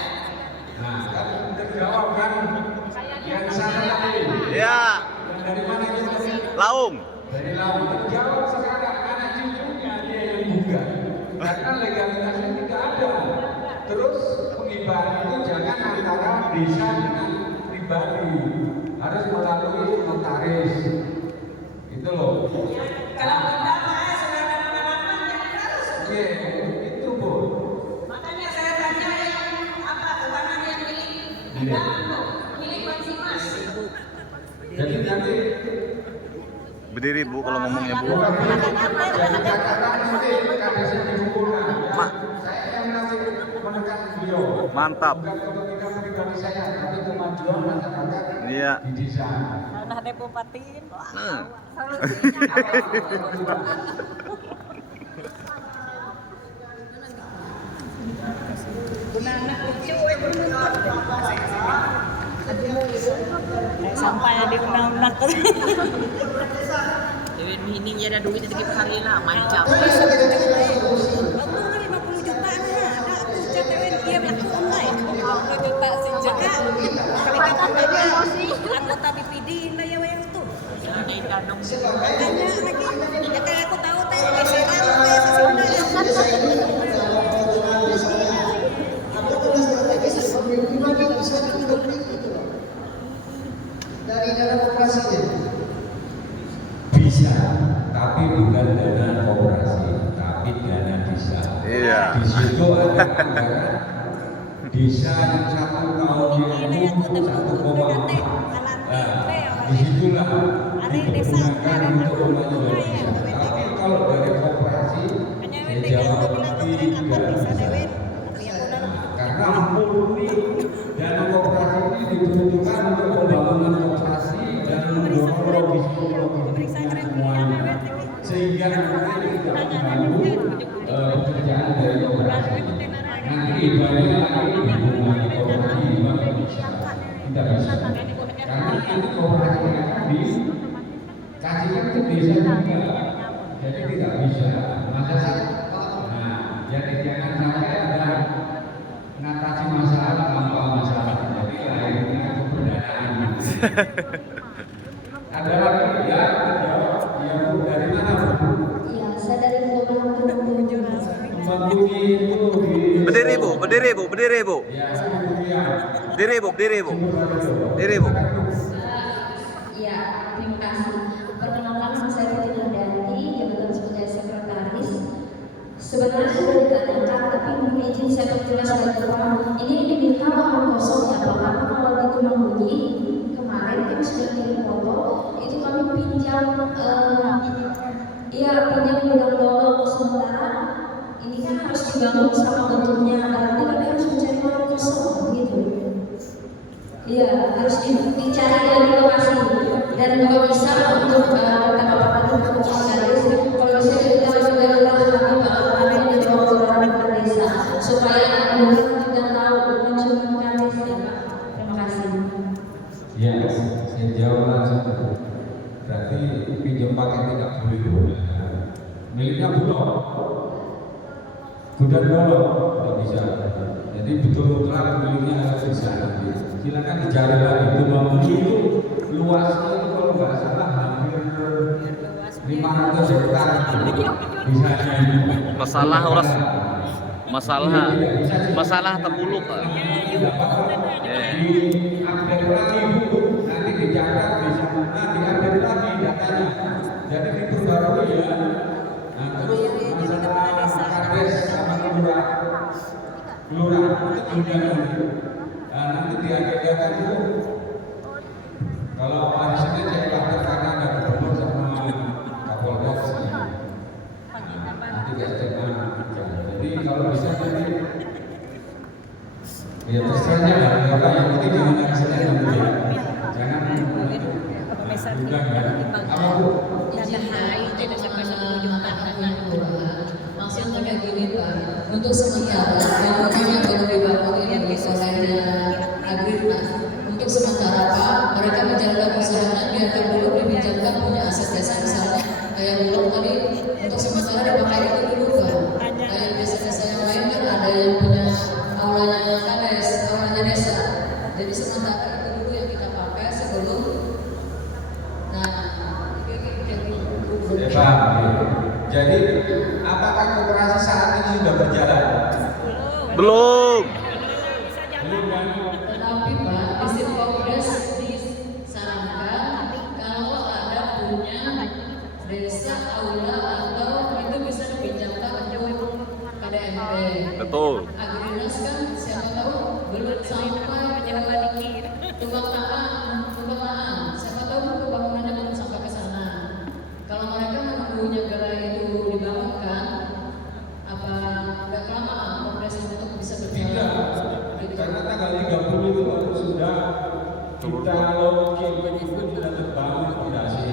Nah, kan terjawab kan yang sana tadi. Ya. Yang dari mana kita tadi? Laung. Dari laut terjawab sekarang anak cucunya dia yang buka karena legalitasnya tidak ada. Terus pengibaran itu jangan antara desa dengan pribadi, harus melalui notaris. Itu loh. Kalau kita mah sudah ada pengalaman yang harus. Oke, itu Bu. Makanya saya tanya yang apa tanah yang milik milik Pak Mas. Jadi nanti Berdiri Bu kalau ngomongnya Bu. jadi katakan nanti kadesnya dikumpulkan. Saya yang nanti menekan beliau. Mantap. Bukan kepentingan pribadi saya, tapi kemajuan masyarakat Iya. di desa. Nah, ada bupatin. Nah. Sampai di undang-undang tuh. Dewan mining ya ada duit sedikit hari lah macam. Aku 50 juta nah, ada aku cat dia berlaku online. 50 juta sejaka. Kali kata emosi anggota BPD lah ya yang itu. Ini danung Makanya lagi ya kayak aku tahu teh serang teh dari dana koperasinya. Bisa, tapi bukan dana koperasi, tapi dana desa. Iya. Di situ ada anggaran desa yang 1 tahunnya itu 1,4. Nah, disitulah digunakan untuk pembangunan desa. Tapi kalau dari koperasi, ya jauh tidak. Karena murni dana koperasi ini dibutuhkan untuk pembangunan koperasi dan mendorong logistik semuanya, sehingga nanti tidak mengganggu pekerjaan dari koperasi. Nanti ibaratnya lagi hubungan koperasi dengan bisa tidak bisa, karena nanti koperasi akan dikasihkan ke desa juga, jadi tidak bisa. Masa sih? Nah, jadi jangan sampai ada mengatasi masalah tanpa masalah. Jadi akhirnya keberadaan. Ada lagi ya, menjawab ya Bu, dari mana Bu? Iya, saya dari Bogor. Membunyi itu di Berdiri Bu, berdiri Bu, berdiri Bu. ya, ya. Berdiri Bu, berdiri Bu. Berdiri Bu. Iya, terima kasih. Perkenalkan nama saya Fitri Hardanti, jabatan sebagai sekretaris. Sebenarnya sudah ditanyakan, tapi mohon izin saya perjelas lagi Pak. Ini diminta lahan kosong ya Pak, karena kalau di Gunung Bunyi kemarin kami sudah kirim foto, itu kami pinjam pinjam gudang dolok sementara. Ini kan harus dibangun sama bentuknya, berarti kami harus mencari lahan kosong gitu. Iya, harus dicari dari lokasi dan kalau bisa untuk kata-kata untuk sekretaris, kalau bisa kita juga lahan kami di bawah orang desa supaya orang juga tahu mensumbangkan desa ya Pak. Terima kasih. Ya, saya jawab langsung. Berarti pinjam pakai tidak boleh dulu. Miliknya Bulog. Gudang Dolok tidak bisa. Jadi betul-betul miliknya harus bisa. Silakan dicari lagi. Gunung itu luasnya itu kalau nggak salah hampir 500 hektar. Bisanya ini. Masalah uras masalah terpuluk Pak. Diupdate lagi Bu, nanti dicatat bisa mana diupdate lagi datanya. Jadi diperbarui ya. Nah, terus masalah kades sama kelurahan itu undangan. Nah, nanti diadakan itu. Kalau hari Senin saya lapor karena ada gubernur sama Kapolres. Nanti ke SMA. Jadi kalau bisa nanti ya terserahnya lah, Bapak yang penting jangan hari Senin nanti ya. Jangan bukan ya. Apa Bu? Maksudnya kayak gini Pak, untuk sementara yang pertama baru dibangun ini di solehnya Agrinas. Untuk sementara Pak, mereka menjalankan usahanya biarkan dulu dipinjamkan punya aset desa misalnya kayak Bulog tadi untuk sementara dipakai itu dulu Pak. Kayak desa-desa yang lain kan ada yang punya aulanya kades, aulanya desa. Jadi sementara itu dulu yang kita pakai sebelum Ya Pak. Jadi apakah koperasi saat ini sudah berjalan? Belum. Belum kan? Tetapi Pak, di Sinkopres disarankan kalau ada punya desa aula atau itu bisa dipinjamkan untuk KDMP. Betul. Agrinas kan siapa tahu belum sampai tukang lahan, siapa tahu pembangunannya belum sampai ke sana. Kalau mereka menunggunya gara itu dibangunkan, apa nggak kelamaan Kongres untuk bisa berjalan? Tidak. kalau sudah kita launching itu sudah terbangun fondasi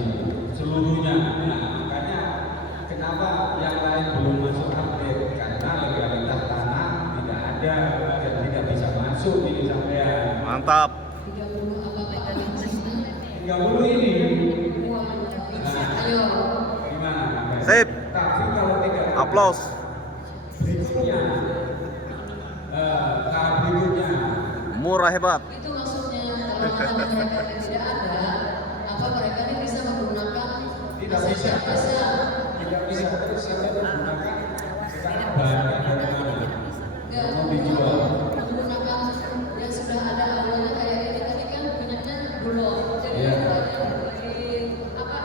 seluruhnya. Nah, makanya kenapa yang lain belum masuk update, karena legalitas tanah tidak ada dan tidak bisa masuk ini sampean. Mantap. 30 apa tadi sisa? 30 ini. Ayo. Gimana? Sip. Tapi kalau tidak Aplaus. berikutnya, tahap berikutnya, Murah hebat. Itu maksudnya kalau tanah mereka ini tidak ada, apa mereka ini bisa menggunakan tidak bisa, tidak bisa terus sampai menggunakan sekarang bahannya dari mana? Enggak, Mau dijual. menggunakan yang sudah ada awalnya kayak ini tadi kan punyanya bulog. Jadi Iya. apa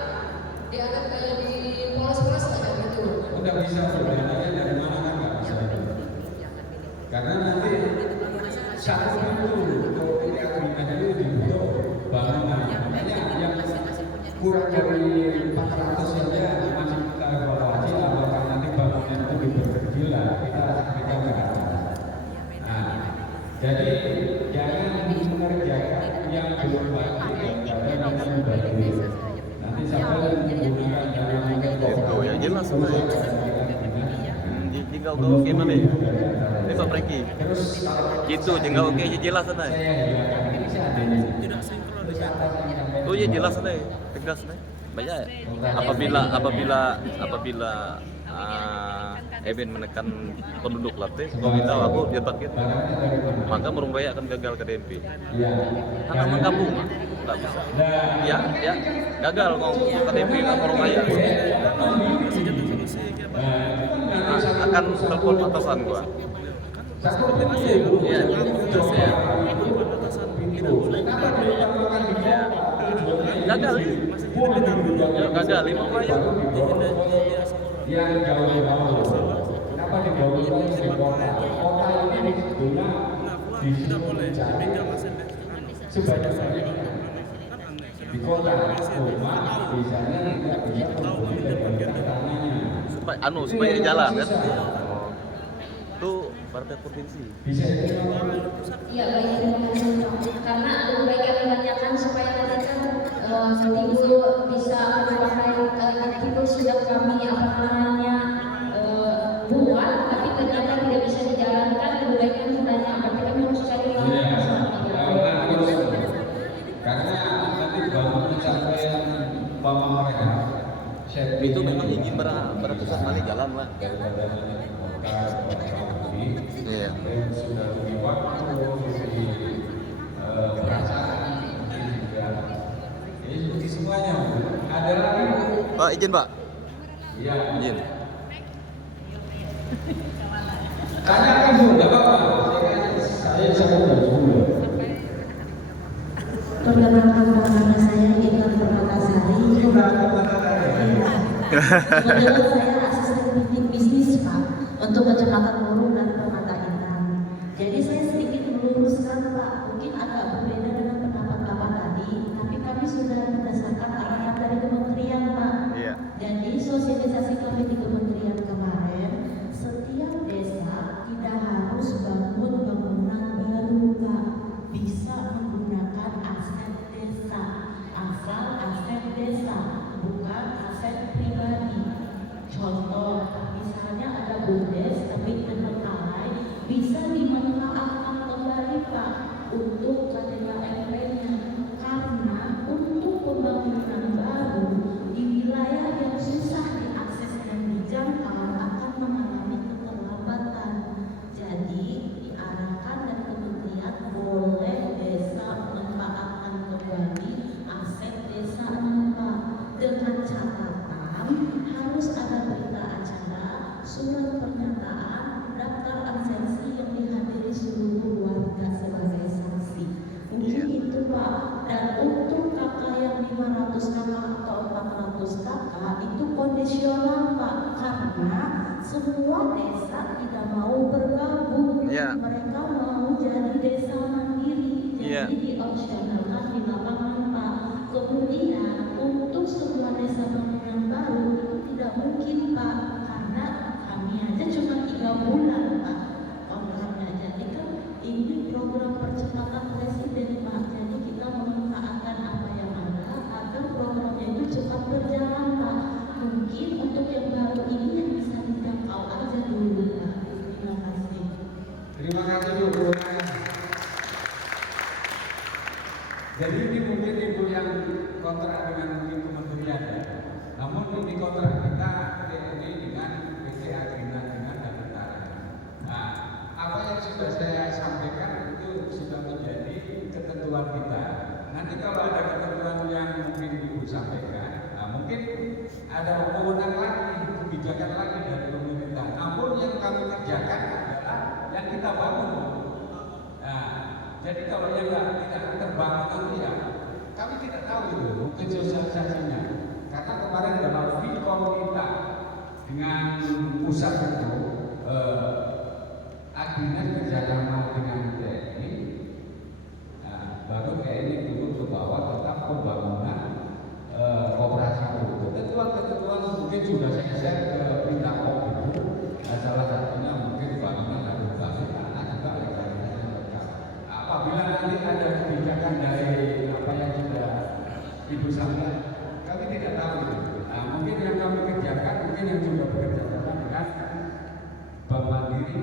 dianggap kayak di polos-polos kayak gitu. Udah bisa sebenarnya dari mana kan nggak bisa. Karena nanti satu pintu untuk ini agreement itu dibutuh bangunan. Makanya yang kurang dari 400 saja masih kita evaluasi apakah nanti bangunan itu diperkecilkan. Kita nggak ada. Nah, jadi jangan mengerjakan yang belum pasti daripada nanti membagi. Nanti sampai menggunakan dana mungkin Itu ya jelas lah. Jika oke mana? Ini Pak Franky. Gitu, jika oke jelas sana. Oh iya jelas sana, tegas nih. Banyak ya. Apabila Eben menekan penduduk Latte, kau minta aku dia target, maka Murung Raya akan gagal ke DMP. Karena memang kampung nggak bisa. Ya, gagal mau ke DMP ke Murung Raya. Akan telepon atasan gua. Iya, gagal. Ya, gagal 5 Raya. Yang jauh-jauh. Kenapa dijauhkan di kota? Kota ini sebetulnya disuruh mencari sebanyak-banyaknya di kota. Cuma misalnya tidak bisa membeli dari tanahnya. Supaya jalan kan. Itu partai provinsi. Bisa Iya baik, terima kasih. Karena lebih baik kami tanyakan supaya nanti kan Timbul bisa memakai Timbul sudah kami apa namanya buat, tapi ternyata tidak bisa dijalankan. Lebih baik kami tanya, tapi kami harus cari karena nanti bangun sampai Mama mereka. Itu memang ingin beratusan kali jalan lah. Iya. Sudah lebih waktu, lebih perasaan juga. Ini seperti semuanya. Ada lagi? Pak izin Pak. Iya. Izin. Tanyakan dulu, nggak apa-apa. Saya udah dulu. Perkenalkan nama saya Intan Permatasari. Kebetulan saya asisten bikin bisnis Pak untuk Kecamatan Murung dan Permata Intan. Jadi saya sedikit meluruskan Pak, mungkin agak berbeda dengan pendapat Bapak tadi, tapi kami sudah berdasarkan arahan dari kementerian Pak. Iya. Jadi sosialisasi kami di kementerian kemarin, setiap desa tidak harus bangun bangunan baru Pak, bisa menggunakan aset desa, asal aset desa, bukan aset pribadi. Contoh, misalnya ada BUMDes tapi terbengkalai, bisa dimanfaatkan kembali Pak untuk KDKMP-nya, karena untuk pembangunan baru di wilayah yang susah diakses dan dijangkau akan mengalami keterlambatan. Jadi diarahkan dan kementerian boleh desa memanfaatkan kembali aset desa Pak, dengan catatan harus ada berita acara, surat pernyataan, daftar absensi yang dihadiri seluruh warga sebagai saksi. Mungkin itu Pak. Dan untuk kakak yang 500 kakak atau 400 kakak itu kondisional Pak, karena semua desa tidak mau bergabung. Iya. Mereka mau jadi desa mandiri, Iya. jadi diopsionalkan di lapangan Pak. Kemudian untuk semua desa bangunan baru itu tidak mungkin Pak, karena kami aja cuma 3 bulan Pak kontraknya. Jadi kan ini program percepatan presiden Pak. Jadi kita memanfaatkan apa yang ada agar programnya itu cepat berjalan Pak. Mungkin untuk yang baru ini yang bisa dijangkau aja dulu Pak. Terima kasih. Terima kasih Bu. Jadi ini mungkin ibu yang kontrak dengan mungkin kementerian ya. Namun ini kontrak kita TNI dengan PT Agrina dengan Danantara. Nah, apa yang sudah saya sampaikan itu sudah menjadi ketentuan kita. Nanti kalau ada ketentuan yang mungkin ibu sampaikan, nah mungkin ada wewenang lagi, kebijakan lagi dari pemerintah. Namun yang kami kerjakan adalah yang kita bangun. Nah, jadi kalau yang tidak terbangun itu ya kami tidak tahu itu mungkin sosialisasinya. Karena kemarin dalam Vicom kita dengan pusat itu akhirnya kerjasama dengan TNI. Nah, baru TNI turun ke bawah tentang pembangunan koperasi itu. Ketentuan-ketentuan mungkin sudah saya share ke Pindakop itu. Nah, salah satunya mungkin bangunan harus basis tanah juga legalitasnya lengkap. Apabila nanti ada kebijakan dari apa yang sudah Ibu sampaikan, kami tidak tahu itu. Nah, mungkin yang kami kerjakan, mungkin yang sudah bekerja sama dengan Bank Mandiri,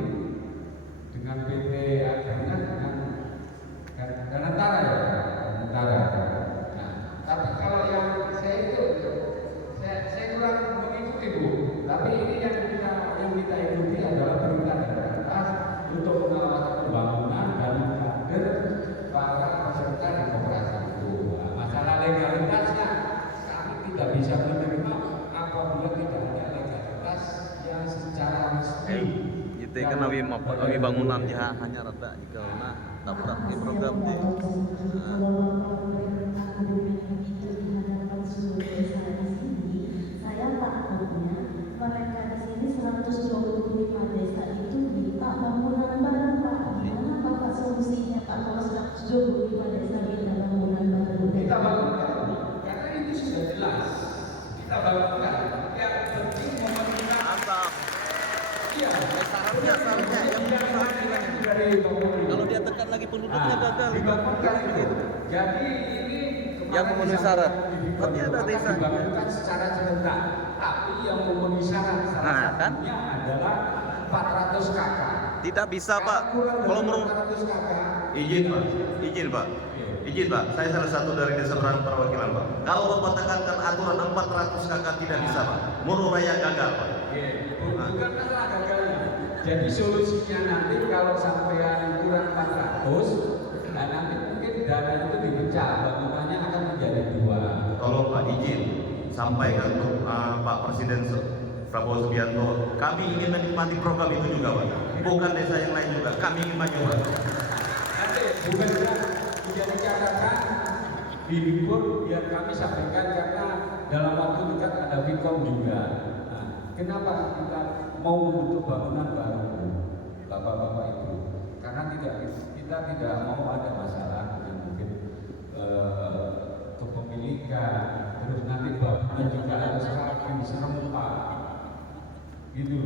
dengan PT Agrina, dengan Danantara ya, Danantara. Nah, tapi kalau yang saya itu, saya kurang mengikuti Bu. Tapi ini yang kita ikuti adalah perintah dari atas untuk mengawasi pembangunan dan kader para peserta di koperasi itu. Nah, masalah legalitasnya kami tidak bisa menerima apabila tidak ada legalitas yang secara resmi. Itu kan awi bangunan ya hanya rada jika na tabrak di program di. Saya takutnya mereka di sini 125 desa itu minta bangunan baru Pak. Gimana Bapak solusinya Pak kalau 125 desa minta bangunan baru? Kita bangunkan, karena ini sudah jelas. Kita bangunkan. Yang penting memerlukan. Mantap. Iya. Syaratnya yang berusaha gimana? Dari pemerintah. Kalau dia tekan lagi penduduknya gagal. Dibangunkan itu. Jadi ini Yang memenuhi syarat. Berarti ada desa. Dibangunkan secara serentak. Tapi yang memenuhi syarat salah satunya adalah 400 KK. Tidak bisa Pak. Kalau menurut 400 KK. Izin Pak. Izin Pak, saya salah satu dari desa perwakilan Pak. Kalau Bapak tekankan aturan 400 KK tidak bisa Pak. Murung Raya gagal Pak. Bukan masalah gagalnya. Jadi solusinya nanti kalau sampean kurang 400, nah nanti mungkin dana itu dipecah, bangunannya akan menjadi 2. Tolong Pak izin sampaikan untuk Pak Presiden Prabowo Subianto, kami ingin menikmati program itu juga Pak. Bukan desa yang lain juga, kami ingin maju Pak. Nanti bukan tidak dicatakan di libur biar kami sampaikan karena dalam waktu dekat ada Vicom juga. Nah, kenapa kita mau membentuk bangunan baru, Bapak-bapak itu? Karena kita tidak mau ada masalah mungkin kepemilikan, terus nanti bangunan juga harus rapi, serempak, gitu.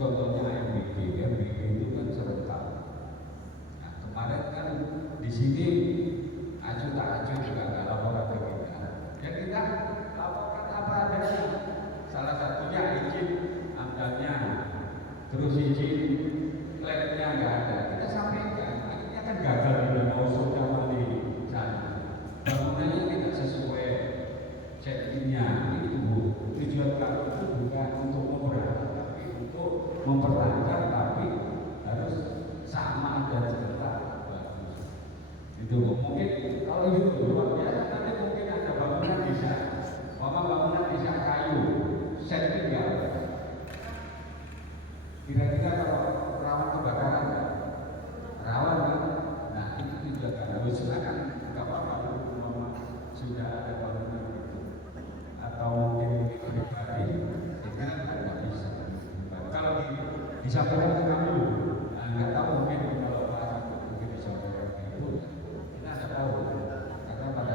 Contohnya MBG itu kan serentak. Nah, kemarin kan di sini acu tak acu juga nggak laporan ke kita. Ya kita laporkan apa adanya. Salah satunya izin amdalnya, terus izin labnya nggak ada. Kita sampaikan, akhirnya kan gagal di Danau Sundawa di sana. Bangunannya tidak sesuai check-innya itu Bu. Tujuan kami itu bukan untuk memberatkan, tapi untuk memperlancar, tapi harus sama dan serentak. Itu mungkin kalau itu luar biasa nanti mungkin ada bangunan desa, bangunan desa kayu, setting ya. Kira-kira kalau rawan kebakaran nggak? Rawan kan? Nah itu juga kan harus silakan nggak apa-apa sudah ada bangunan itu atau mungkin pribadi itu kan nggak bisa. Kalau disampaikan ke kami nggak tahu mungkin kalau Pak mungkin disampaikan itu kita nggak tahu karena pada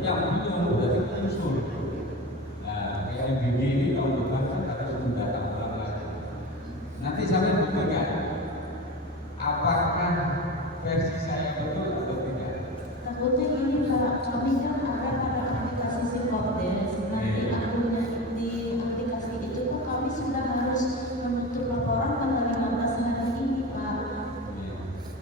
yang belum dari unsur. Nah, kayak MBD ini tahun depan kan harus mendatang ulang lagi. Nanti sampai berpegang, apakah versi saya betul atau tidak? Takutnya gini Pak, kami kan ada pada aplikasi Silverdesk. Nanti akhirnya di aplikasi itu kok kami sudah harus menutup laporan tanggal 15 hari ini Pak.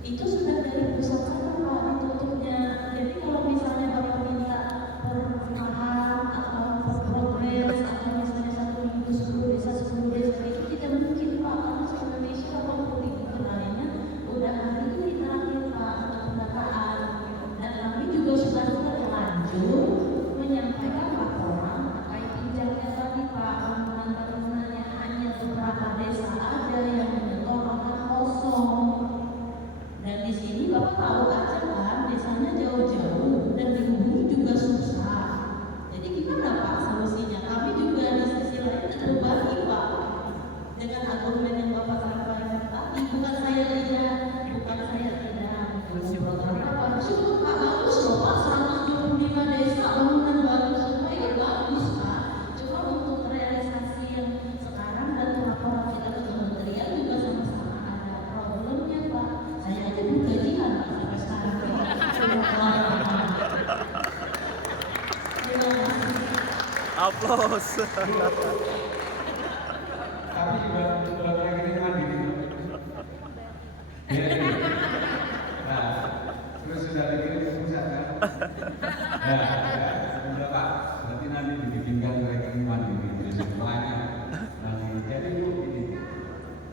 Itu sudah dari pusat sana Pak ditutupnya. Jadi kalau misalnya Bapak minta perlahan atau progres atau misalnya 1 minggu 10 desa 10 desa itu tidak mungkin Pak, karena se-Indonesia 80.000 penarinya udah hari ini terakhir Pak untuk pendataan. Dan kami juga sudah terlanjur menyampaikan laporan terkait pinjamnya tadi Pak, bangunannya hanya beberapa desa ada yang menyentuh lahan kosong. Dan di sini Bapak tahu aja kan, desanya jauh-jauh dan dihubungi juga susah. Jadi gimana Pak solusinya? Kami juga di sisi lain terbebani Pak dengan argumen yang Bapak sampaikan tadi. Bukan saya tidak. Cuma Pak bagus loh Pak, 175 desa bangunan baru semua ya bagus Pak. Cuma untuk realisasi yang sekarang dan laporan kita ke kementerian juga sama-sama ada problemnya Pak. Saya aja belum gajian Pak sampai sekarang. Aplaus. Tapi juga ini mandiri. Nah, terus sudah dikirim ke pusat kan? Nah, sudah Pak, berarti nanti dibikinkan rekening mandiri jadi semuanya. Nanti jadi Bu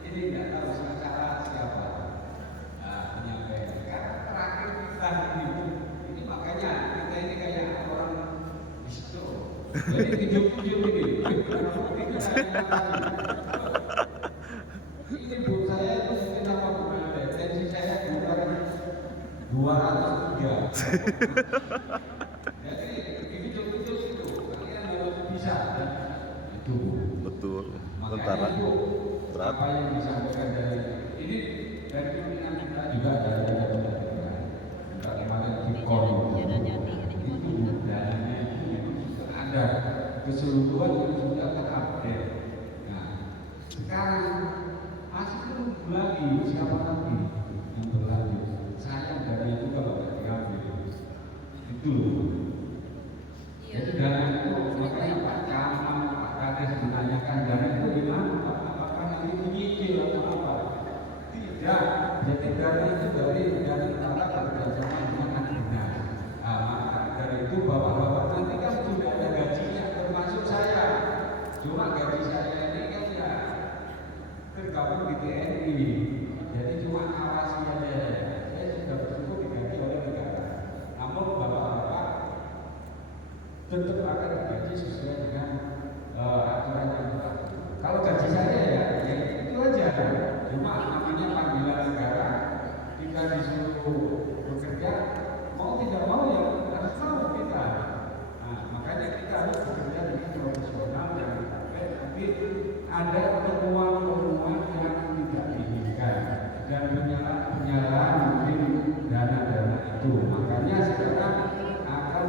ini nggak tahu secara siapa. Nah, menyampaikan karena terakhir kita ini makanya kita ini kayak orang distro. Jadi tunjuk-tunjuk ini. Ini Bu saya itu mungkin apa bukan ada tensi saya bukan 203. Jadi tunjuk-tunjuk itu kalian harus bisa itu. Betul. Makanya itu apa yang disampaikan dari ini dari pimpinan kita juga dari bagaimana Bitcoin itu dananya itu ada keseluruhan itu sudah terupdate. Nah, sekarang masih menunggu lagi siapa lagi yang berlanjut. Sayang dari itu kalau nggak diambil itu. Jadi dana itu makanya Pak Camat, Pak Kades menanyakan dana itu di mana Pak? Apakah nanti menyicil atau apa? Tidak. Jadi dana itu dari dana negara bekerjasama dengan dinas. Nah, maka dari itu bapak-bapak nanti kan sudah ada gajinya termasuk saya. Cuma gaji saya ini kan ya tergabung di TNI. Jadi cuma awasi aja. Saya sudah bersyukur digaji oleh negara. Namun bapak-bapak tetap akan digaji sesuai dengan aturan yang berlaku. Kalau gaji saya ya itu aja. Cuma namanya panggilan negara. Kita disuruh bekerja, mau tidak mau ya harus mau kita. Nah, makanya kita harus bekerja dengan profesional dan tapi ada temuan-temuan yang tidak diinginkan dan penyalahan mungkin dana-dana itu. Makanya sekarang akan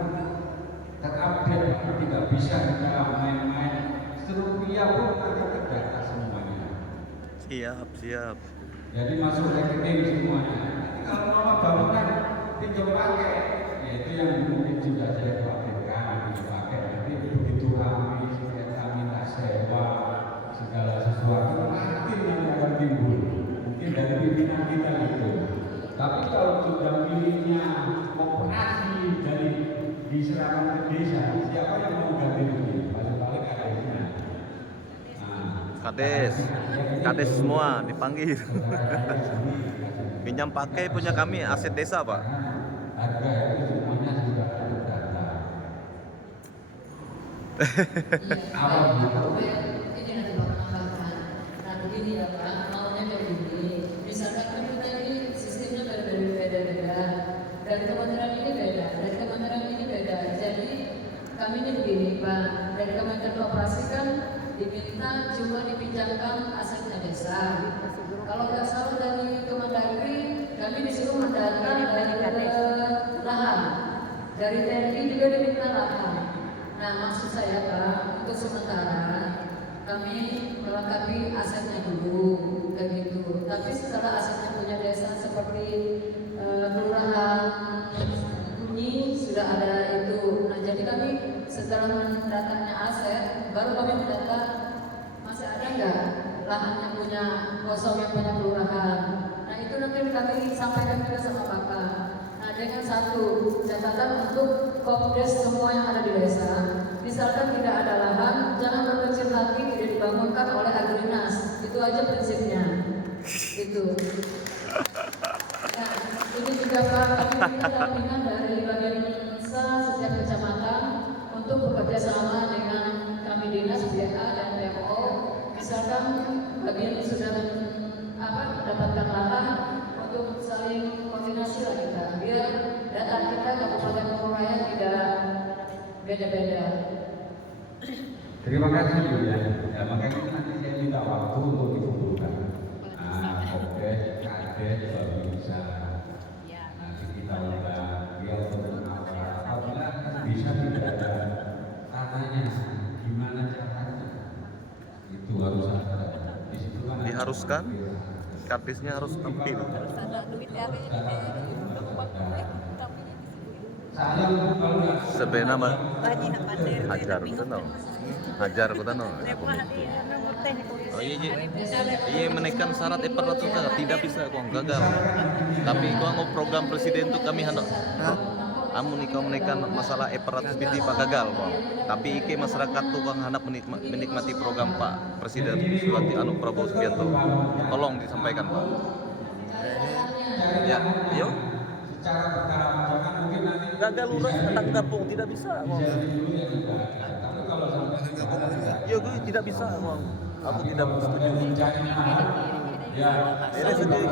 terupdate, tidak bisa kita main-main. Serupiah pun akan terdata semuanya. Siap. Jadi masuk rekening semuanya. Nanti kalau mau bangunan pinjam pakai, ya itu yang mungkin sudah saya khawatirkan dipakai. Nanti begitu kami minta sewa segala sesuatu nanti akan timbul. Mungkin dari pimpinan kita itu. Tapi kalau sudah miliknya operasi dari diserahkan ke desa, siapa yang mau ganti rugi? Paling-paling kadesnya. Kades semua dipanggil. Pinjam pakai punya kami aset desa Pak. Harga itu semuanya sudah terdata. Awal ini ada penambahan. Nah begini ya Pak, maunya kayak gini. Misalkan kan kita ini sistemnya berbeda-beda. Dari kementerian ini beda, dari kementerian ini beda. Jadi kami ini begini Pak, dari Kementerian Koperasi kan diminta cuma dipinjamkan asetnya desa. Kalau nggak salah dari Kemendagri, kami disuruh mendatang dari lahan. Dari TNI kita lahan. Nah, maksud saya Pak, untuk sementara kami melengkapi asetnya dulu, kayak gitu. Tapi setelah asetnya punya desa seperti kelurahan Bunyi sudah ada itu. Nah, jadi kami setelah mendatangnya aset, baru kami mendata masih ada nggak lahannya punya kosong yang punya kelurahan. Nah, itu nanti kami sampaikan juga sama Bapak. Nah, dengan satu catatan untuk komdes semua yang ada di desa, misalkan tidak ada lahan, jangan berpikir lagi tidak dibangunkan oleh Agrinas. Itu aja prinsipnya. Itu. Nah, ini juga Pak, kami minta dampingan dari bagian setiap kecamatan untuk bekerja sama dengan kami dinas BA dan PMO. Misalkan bagian sudah mendapatkan lahan untuk saling koordinasi lah kita, biar data kita Kabupaten Purwaya tidak beda-beda. Terima kasih Bu ya. Ya, makanya nanti saya minta waktu untuk dikumpulkan. Oke, kades baru bisa. Nanti kita undang dia untuk apabila bisa tidak ada tanahnya, gimana caranya? Itu harus ada. Di situ kan Diharuskan kadesnya harus tampil. Sebenarnya mah hajar kita no. Hajar kita no. Oh iya, iya menekan syarat 400 tidak bisa kau gagal. Tapi kau mau program presiden itu kami hendak. Amun kau menekan masalah 400 biti pak gagal kau. Tapi ike masyarakat tuh kau hendak menikmati program Pak Presiden Suswati Anu Prabowo Subianto. Tolong disampaikan Pak. Ya, yuk. secara bertahap mungkin nanti Gagal lurus tentang kampung tidak bisa kau. Tapi kalau sampai Ya gue tidak bisa kau. Aku tidak setuju. ya Ini sedih.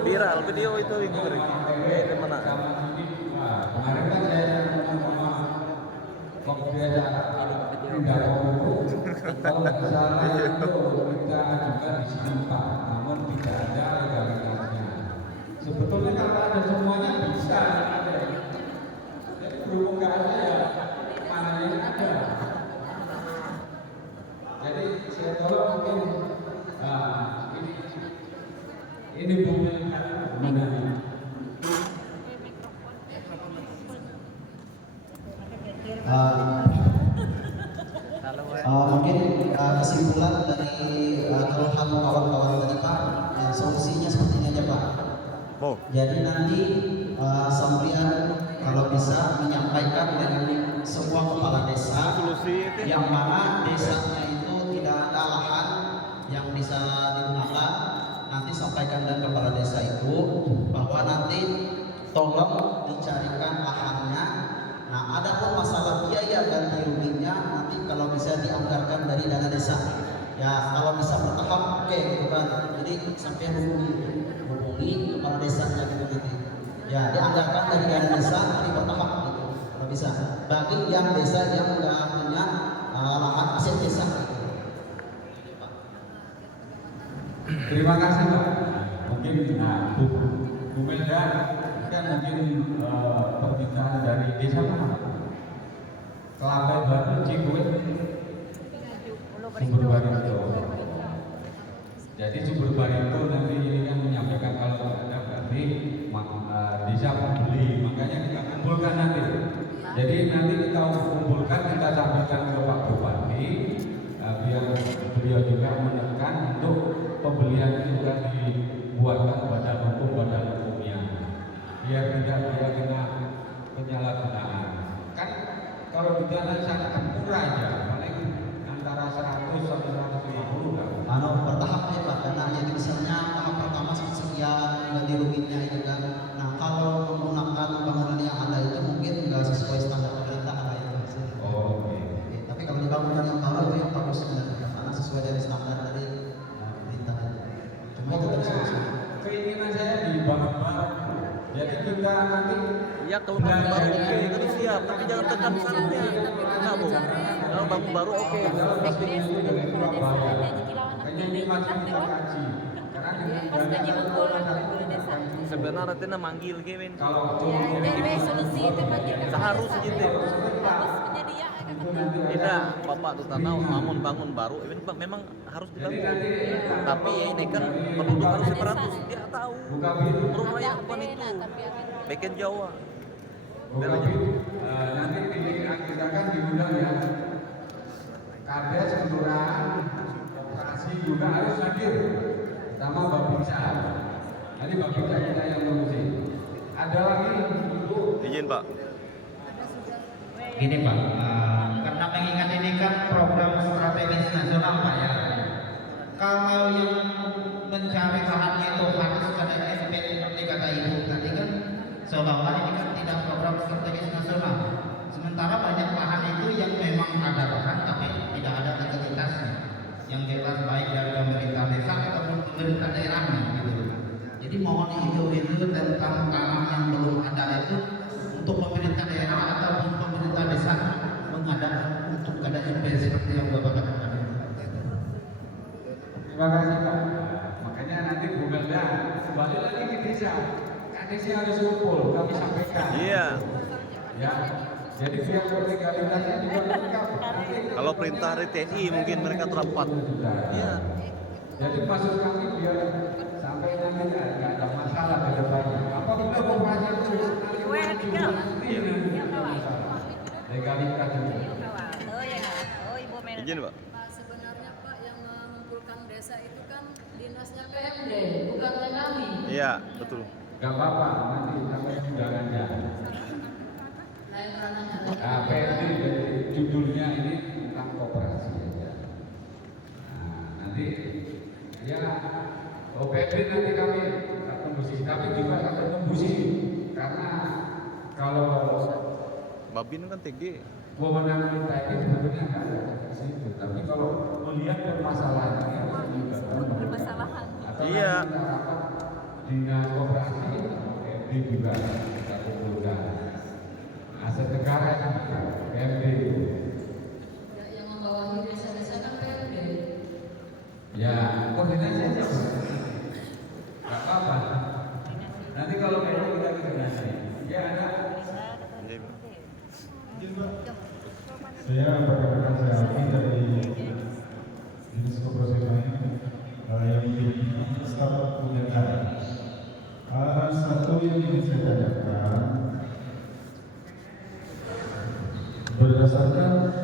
Viral video itu ini mana? Kemarin kan saya waktu dia tidak mau kalau nggak salah itu kita juga di sini Pak, namun tidak ada legalitasnya. Sebetulnya kalau ada semuanya bisa, jadi berhubung nggak ada ya mana yang ada. Jadi saya tolong mungkin ini bukan menanya. Mungkin kesimpulan dari keluhan kawan-kawan tadi Pak, solusinya seperti ini aja Pak. Jadi nanti sampean kalau bisa menyampaikan dengan semua kepala desa yang mana desanya itu tidak ada lahan yang bisa digunakan, nanti sampaikan dan kepala desa itu bahwa nanti tolong dicarikan lahannya. Nah, ada pun masalah biaya ganti ruginya nanti kalau bisa dianggarkan dari dana desa. Ya, kalau bisa bertahap oke gitu kan. Jadi sampai hubungi kepala desanya gitu. Ya, dianggarkan dari dana desa nanti bertahap gitu. Kalau bisa. Bagi yang desa yang nggak punya lahan aset desa. Gitu. Terima kasih Pak. Mungkin Bu Melda kan mungkin permintaan dari desa mana? Kelapa Baru, Cikuit, Sumber Barito. Jadi Sumber Barito nanti ini kan menyampaikan kalau ada berarti desa membeli, makanya kita kumpulkan nanti. Jadi nanti kita kumpulkan, kita sampaikan ke Pak Bupati biar beliau juga menekan untuk pembelian itu kan dibuatkan badan hukumnya biar tidak dia kena penyalahgunaan. Kan kalau di jalan sangat murah aja, paling antara 100 sampai 150 kan. Bertahap ya Pak, karena jadi misalnya tahap pertama sekian ganti ruginya itu kan. Nah, kalau menggunakan bangunan yang ada itu mungkin nggak sesuai standar pemerintah lah itu. Oke. Tapi kalau dibangunkan yang baru itu yang bagus sebenarnya karena sesuai dari standar dari pemerintah. Cuma itu dari solusi. Keinginan saya di bangun-bangun. Jadi kita nanti Ya kalau bangun baru oke, itu siap, tapi jangan tekan syaratnya. Enggak Bu. Kalau bangun baru oke. makanya ini masih kita kaji. Karena dengan dana sebenarnya tina manggil Kevin. Kalau Jadi solusi itu bagi Seharusnya itu. harus penyediaan Tidak, bapak tuh tanah bangun baru, ini memang harus dibangun. Tapi ya ini kan penduduk harus 100, dia tahu. Rumah raya apa itu? Bagian Jawa. Nanti kita kan diundang ya. Kades, kelurahan, operasi juga harus hadir sama Babinsa. Nanti Babinsa kita yang menguji. Ada lagi untuk Izin Pak. Gini Pak, karena mengingat ini kan program strategis nasional Pak ya. Kalau yang mencari bahan itu harus ada SP seperti kata Ibu tadi kan, seolah-olah ini kan tidak program strategis nasional. Sementara banyak bahan itu yang memang ada bahan tapi tidak ada legalitasnya, yang jelas baik dari pemerintah desa ataupun pemerintah daerahnya gitu. Jadi mohon itu tentang tanah yang belum ada itu untuk pemerintah daerah ataupun pemerintah desa mengadakan untuk ada MP seperti yang Bapak katakan. terima kasih Pak. Makanya nanti Bu Melda kembali lagi ke desa. Kan desa harus kumpul, kami sampaikan. Iya. Ya. Jadi biar legalitasnya juga lengkap. Kalau perintah dari TNI mungkin mereka terapat. Iya. Jadi maksud kami biar sampai nanti nggak ada masalah ke depannya. Apabila operasi itu legalitas juga. Izin Pak. Sebenarnya Pak yang mengumpulkan desa itu kan dinasnya PMD, bukannya kami. Iya, betul. Gak apa-apa, nanti sampai undangannya. Lain ranahnya. Nah, PMD judulnya ini tentang koperasi aja. Nah, nanti ya PMD nanti kami tak tembusi, tapi juga tak tembusi karena kalau Babin kan TG. wewenang kita ini sebenarnya nggak ada di situ. Tapi kalau melihat permasalahannya harus juga permasalahan. atau Iya. nanti kita rapat dengan koperasi PMD juga kita kumpulkan. Aset negara juga PMD. Ya, yang membawahi desa-desa kan PMD. Ya, koordinasi aja. Nggak apa-apa. Nanti kalau PMD kita koordinasi. Ya ada. Saya perkenalkan saya Alvin dari Dinas Koperasi lain yang menjadi staf penyelenggara. Satu yang ingin saya tanyakan, berdasarkan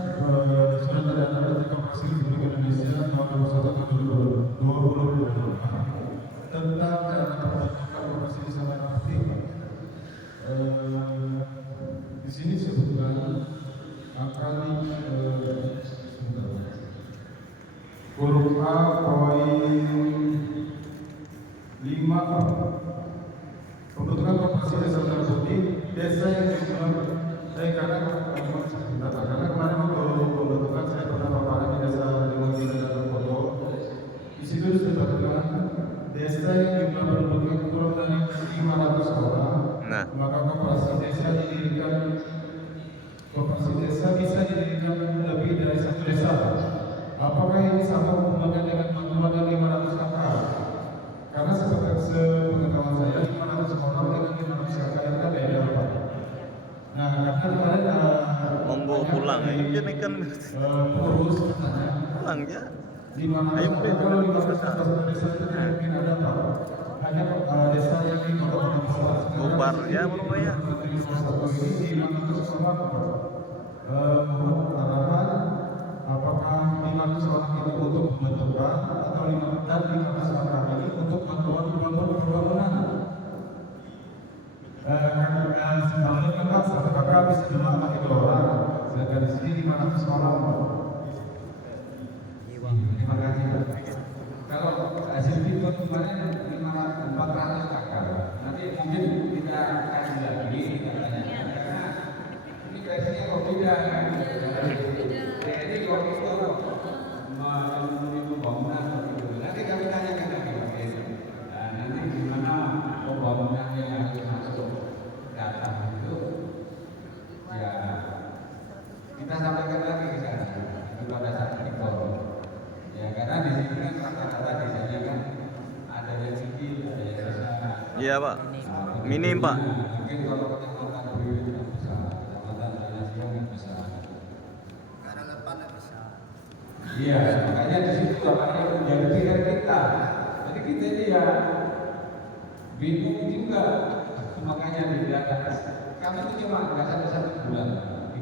surat edaran Menteri Koperasi Republik Indonesia nomor 21 tahun 2020 tentang cara pembentukan koperasi desa aktif. Di sini sebutkan akan huruf A poin 5 pembentukan koperasi desa terputih desa yang karena kemarin waktu pembentukan saya pernah paparan di desa Jumudi dan Foto. Di situ disebutkan desa yang jumlah penduduknya kurang dari 500 orang. Nah. Maka koperasi desa bisa didirikan lebih dari satu desa. Apakah ini sama hubungannya dengan bantuan 500 kakak? Karena sepengetahuan saya 500 orang dengan 500 kakak itu kan beda Pak. Nah, karena kemarin Monggo pulang ya. Ini kan pengurus katanya pulang ya. 500 kalau 500 desa itu mungkin ada Pak. Hanya desa yang di kota-kota besar. Bubar ya menurut saya. Ini 500 orang Pak. Arahan apakah 500 orang itu untuk pembentukan atau 500 orang ini untuk bantuan pembangunan? Sebenarnya kan apakah bisa jumlah itu orang? Sedangkan di sini 500 orang. Terima kasih Pak. Kalau hasil hitung kemarin 400 kakak. Nanti mungkin kita kasih lagi karena ini versinya kok beda kan? Jadi kok itu memenuhi pembangunan begitu. Nanti kami tanyakan lagi Pak. Nah, nanti gimana pembangunan yang harus masuk data itu? Ya kita sampaikan lagi ke sana. Iya Pak, minim Pak. Mungkin kalau kecepatan beli tidak bisa, kecepatan dinasti nggak bisa. Karena lepas nggak bisa. Iya, makanya di situ makanya menjadi pikiran kita. Jadi kita ini ya bingung juga. Makanya di atas kami itu cuma nggak sampai 1 bulan.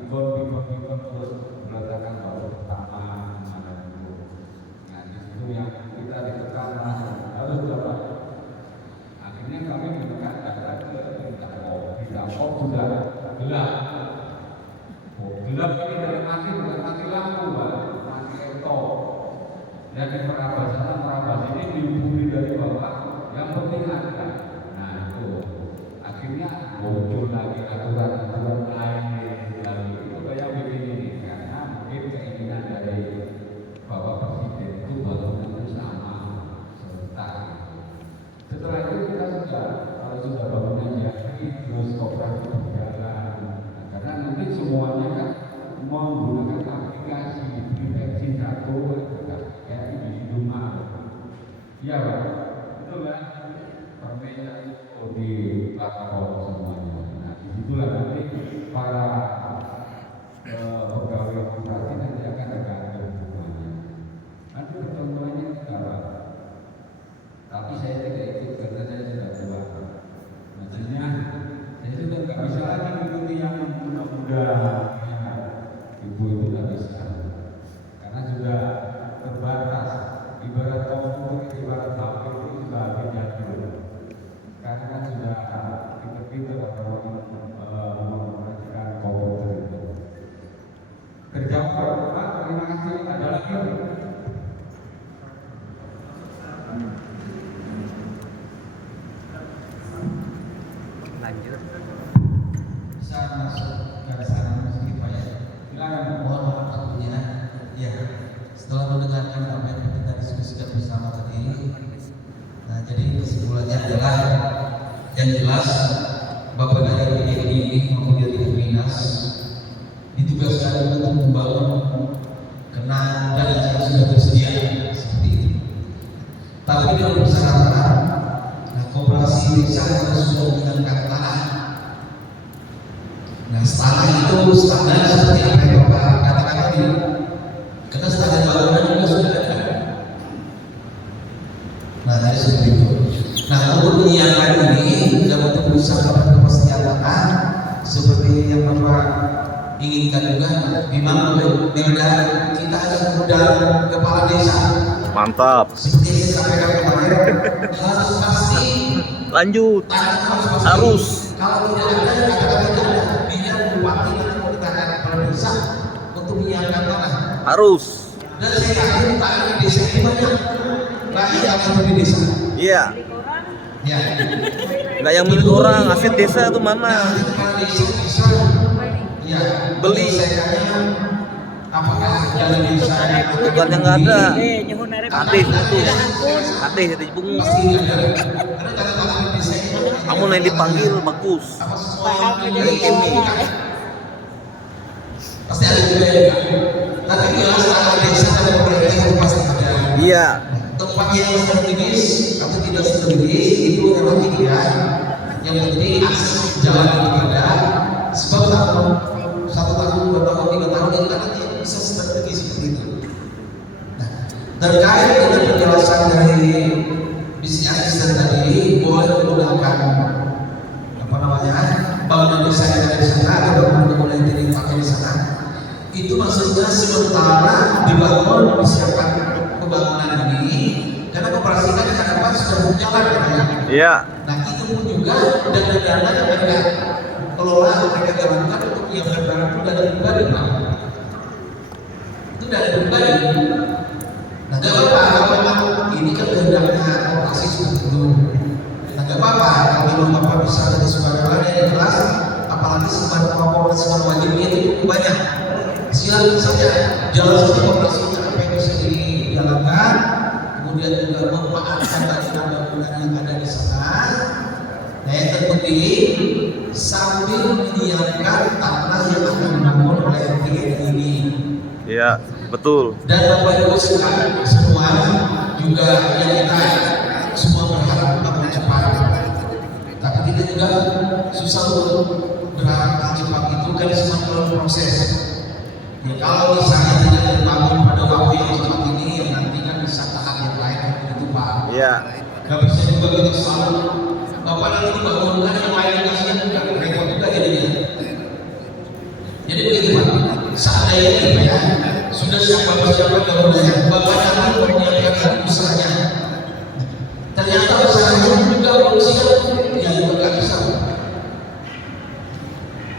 Bikon terus meletakkan baru pertama mana dulu. Nah di situ yang kita ditekan harus dapat. Akhirnya kami menekan data ke Bidakop sudah gelap. Gelap ini dari mati bukan mati lampu, Pak. Mati eto. Dan di merabas ini dihubungi dari bawah yang penting ada. Nah itu akhirnya muncul lagi aturan-aturan lain lagi. Itu yang bikin ini karena mungkin keinginan dari Bapak Presiden itu bangunan itu sama serentak. Setelah itu kita sudah kalau sudah bangunan jadi terus koperasi berjalan. Karena nanti semuanya kan menggunakan aplikasi beli bensin satu kayak di rumah. Iya Pak, betul kan? Permennya itu di platform semuanya. Nah disitulah nanti para pegawai koperasi nanti akan ada semuanya. Nanti pertemuannya kita Pak. Tapi saya tidak ikut karena saya sudah tua. Maksudnya saya sudah nggak bisa lagi mengikuti yang muda-muda. Ibu itu nggak bisa karena sudah terbatas. Ibarat kompor, ibarat HP itu sudah habis jadul. Karena kan sudah pinter-pinter orang mengoperasikan komputer itu. Kerja Pak, terima kasih. Ada lagi? Lanjut. Bisa masuk dari sana sedikit Pak ya. Silakan. Mohon maaf waktunya. Ya, setelah mendengarkan apa yang kita diskusikan bersama tadi, nah jadi kesimpulannya adalah yang jelas Bapak dari ini maupun dari Dinas ditugaskan untuk membangun kenal dan yang sudah tersedia seperti itu. Tapi dengan persyaratan, nah koperasi desa harus sudah menyiapkan tanah. Nah tanah itu standar seperti apa yang Bapak katakan tadi. Karena standar bangunan juga sudah ada. Nah dari seperti itu. Nah untuk menyiapkan ini dan untuk berusaha kepastian tanah seperti yang Bapak inginkan juga, memang benar kita harus mengundang kepala desa. Mantap. Seperti yang saya sampaikan kemarin, harus pasti. Lanjut. Harus. Kalau tidak ada, katakan tidak ada. Biar bupati nanti menetapkan kepala desa untuk menyiapkan tanah. Harus. Dan saya yakin tanah di desa ini banyak. Rakyat yang di desa. Iya. Ya. Nggak yang milik orang, aset desa itu mana? Nah, kepala desa bisa. Ya. Beli. Apakah jalan desa Bukannya nggak ada. Kadeh itu. Kadeh itu bunga. pasti ada. Karena tanah-tanah di desa ini Kamu yang dipanggil bagus. apa semua Dari ini. pasti ada juga ya. Tapi jelas tanah desa dan pemerintah itu pasti ada. Iya. Tempat yang strategis atau tidak strategis itu relatif ya. Yang penting akses jalan itu ada. Sebab satu tahun, 2 tahun, 3 tahun itu kan nanti bisa strategis seperti itu. Nah, terkait dengan penjelasan dari bisnis asisten tadi, boleh menggunakan apa namanya bangunan desa yang ada di sana atau bangunan yang dipakai di sana. Itu maksudnya sementara dibangun disiapkan pembangunan ini karena koperasi kan harapan sudah berjalan ya. Iya. Nah itu pun juga dana-dana yang mereka kelola mereka jalankan untuk menyiapkan barang itu dana pribadi Pak. Itu dana pribadi. Nah gak apa-apa kalau memang ini kan kehendaknya koperasi seperti itu. Nah gak apa-apa kalau memang Bapak bisa dari sukarelawan yang jelas, apalagi semua wajibnya itu banyak. Silakan saja jalan saja koperasinya apa yang bisa dijalankan, kemudian juga memanfaatkan bangunan yang ada di sana. Nah yang terpenting sambil menyiapkan tanah yang akan dibangun oleh TNI ini. Iya, betul. Dan Bapak Ibu semua juga yang kita semua berharap bangun cepat. juga susah untuk berangkat cepat itu kan semua dalam proses. Ya, kalau misalnya tidak dibangun pada waktu yang cepat ini, ya nanti kan bisa tahap yang lain itu Pak. Iya. Gak bisa juga kita selalu Bapak nanti dibangunkan yang lain kasihnya juga repot juga jadinya. Jadi begini Pak, seandainya ini ya sudah siapa bangunannya, Bapak nanti menyiapkan usahanya. Ternyata usahanya juga usia yang juga bisa.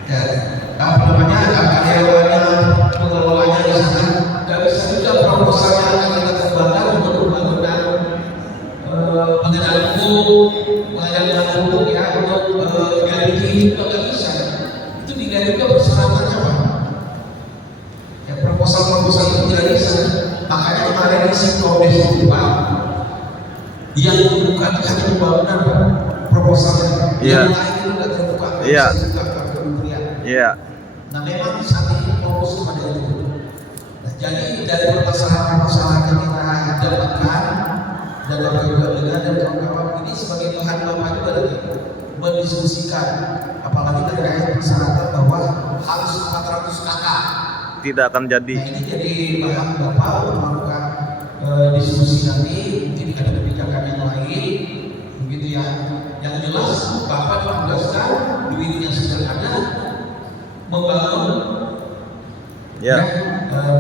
Ya, apa namanya karyawannya, pengelolanya di sana, nggak bisa juga proposalnya akan kita kembangkan untuk pembangunan pengenalan umum, pengenalan umum ya untuk gaji juga nggak bisa. Itu juga persyaratannya Pak. Ya proposal itu tidak bisa. Makanya kemarin di Sikopdes itu Pak, yang bukan hanya pembangunan Pak, proposalnya. Iya. Yang lain itu nggak terbuka. Iya. Iya. Nah memang saat ini fokus pada itu. Nah, jadi dari permasalahan-permasalahan yang kita dapatkan dan Bapak juga dengar dan kawan-kawan ini sebagai bahan Bapak juga lagi mendiskusikan, apalagi terkait persyaratan bahwa harus 400 kakak. Tidak akan jadi. Nah, ini jadi bahan Bapak untuk melakukan diskusi nanti, mungkin ada kebijakan yang lain, begitu ya. Yang jelas Bapak menugaskan duitnya sudah ada, membangun, Ya.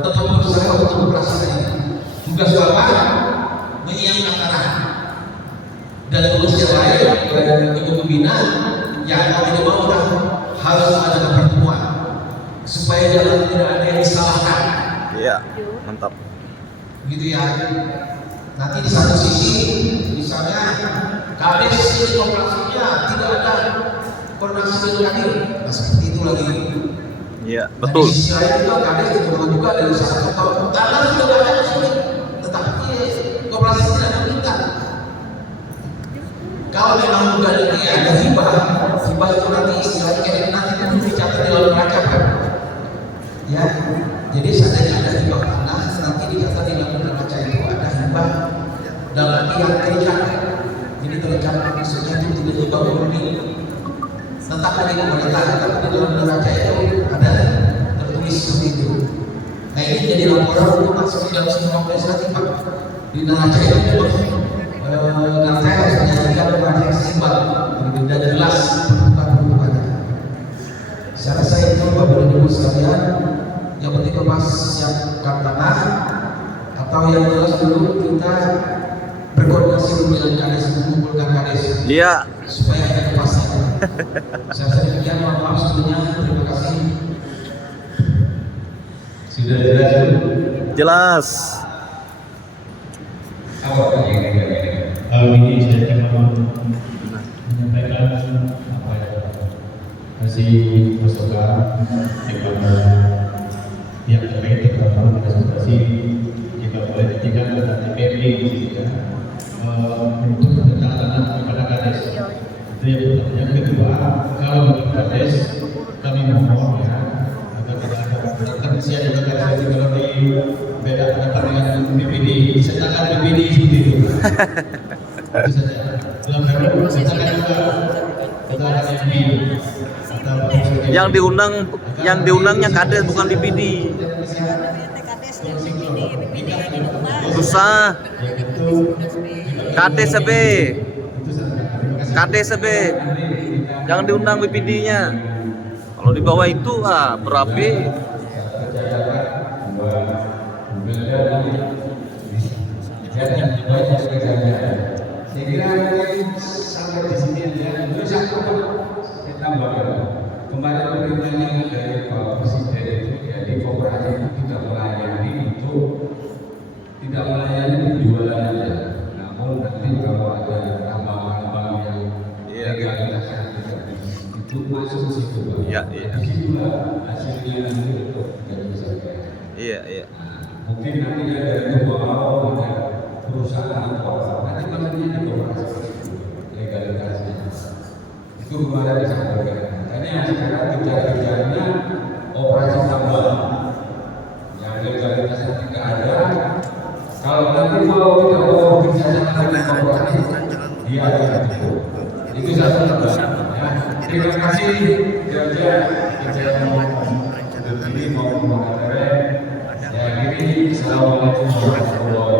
tetap berusaha untuk operasi ini. Tugas Bapak menyiapkan tanah dan tugas yang lain ibu pembina yang tidak mau harus ada pertemuan supaya jangan tidak ada yang disalahkan. Iya, mantap. Gitu ya. Nanti di satu sisi misalnya kades ini operasinya tidak ada koordinasi dengan kadin, nah seperti itu lagi. Iya, Nah, betul. di sisi lain juga kades juga dari usaha atau tanah sudah ada di sini, tetapi koperasi tidak meminta. Kalau memang bukan ini ada hibah itu nanti istilahnya kayak nanti itu dicatat di dalam neraca kan. Ya, jadi seandainya ada hibah tanah nanti dicatat di dalam neraca itu ada hibah dalam arti yang terikat. Jadi terikat maksudnya itu tiba-tiba murni tetap dari pemerintah, tapi di dalam neraca itu ada tertulis seperti itu. Nah ini jadi laporan untuk masuk di dalam sistem administratif Pak. Di neraca itu neraca harus menyajikan neraca yang seimbang dan jelas peruntukannya. Saya rasa itu Bapak Ibu sekalian, yang penting Bapak siapkan tanah atau yang jelas dulu kita berkoordinasi dengan kades, mengumpulkan kades. Iya. Supaya ada kepastian. Saya rasa demikian, mohon maaf sebelumnya, terima kasih. Sudah jelas Jelas. ini saya cuma menyampaikan apa ya, kasih masukan kepada yang terkait dengan presentasi jika boleh ditinggal dengan TPP untuk kedatangan kepada kades. Itu yang pertama. Yang kedua, kalau untuk kades kami mohon ya agar tidak ada kan saya juga kades kalau di beda pendapat dengan BPD, sertakan BPD seperti itu. Itu saja. Dalam hal sertakan juga keterangan yang diundangnya kades bukan BPD. Susah. KDSB. Jangan diundang BPD-nya. Kalau di bawah itu berapi. Saya kira sampai di sini aja. Terus aku tambahkan kemarin perintahnya dari Pak Presiden itu, jadi koperasi itu tidak melayani penjualan aja. Namun nanti kalau ada tambang-tambang yang legalitas itu masuk ke situ. Iya. Di situlah hasilnya nanti untuk jadi saja. Iya. Mungkin nanti ada dua ada perusahaan nanti maksudnya di koperasi legalitasnya itu kemarin disampaikan. Makanya sekarang kita kerjanya operasi tambang yang legalitasnya tidak ada. Kalau nanti mau kita mau kerjasama dengan koperasi, dia akan itu. Itu satu ya. Terima kasih kerja ini mau mengajar. Ya, ini assalamualaikum warahmatullahi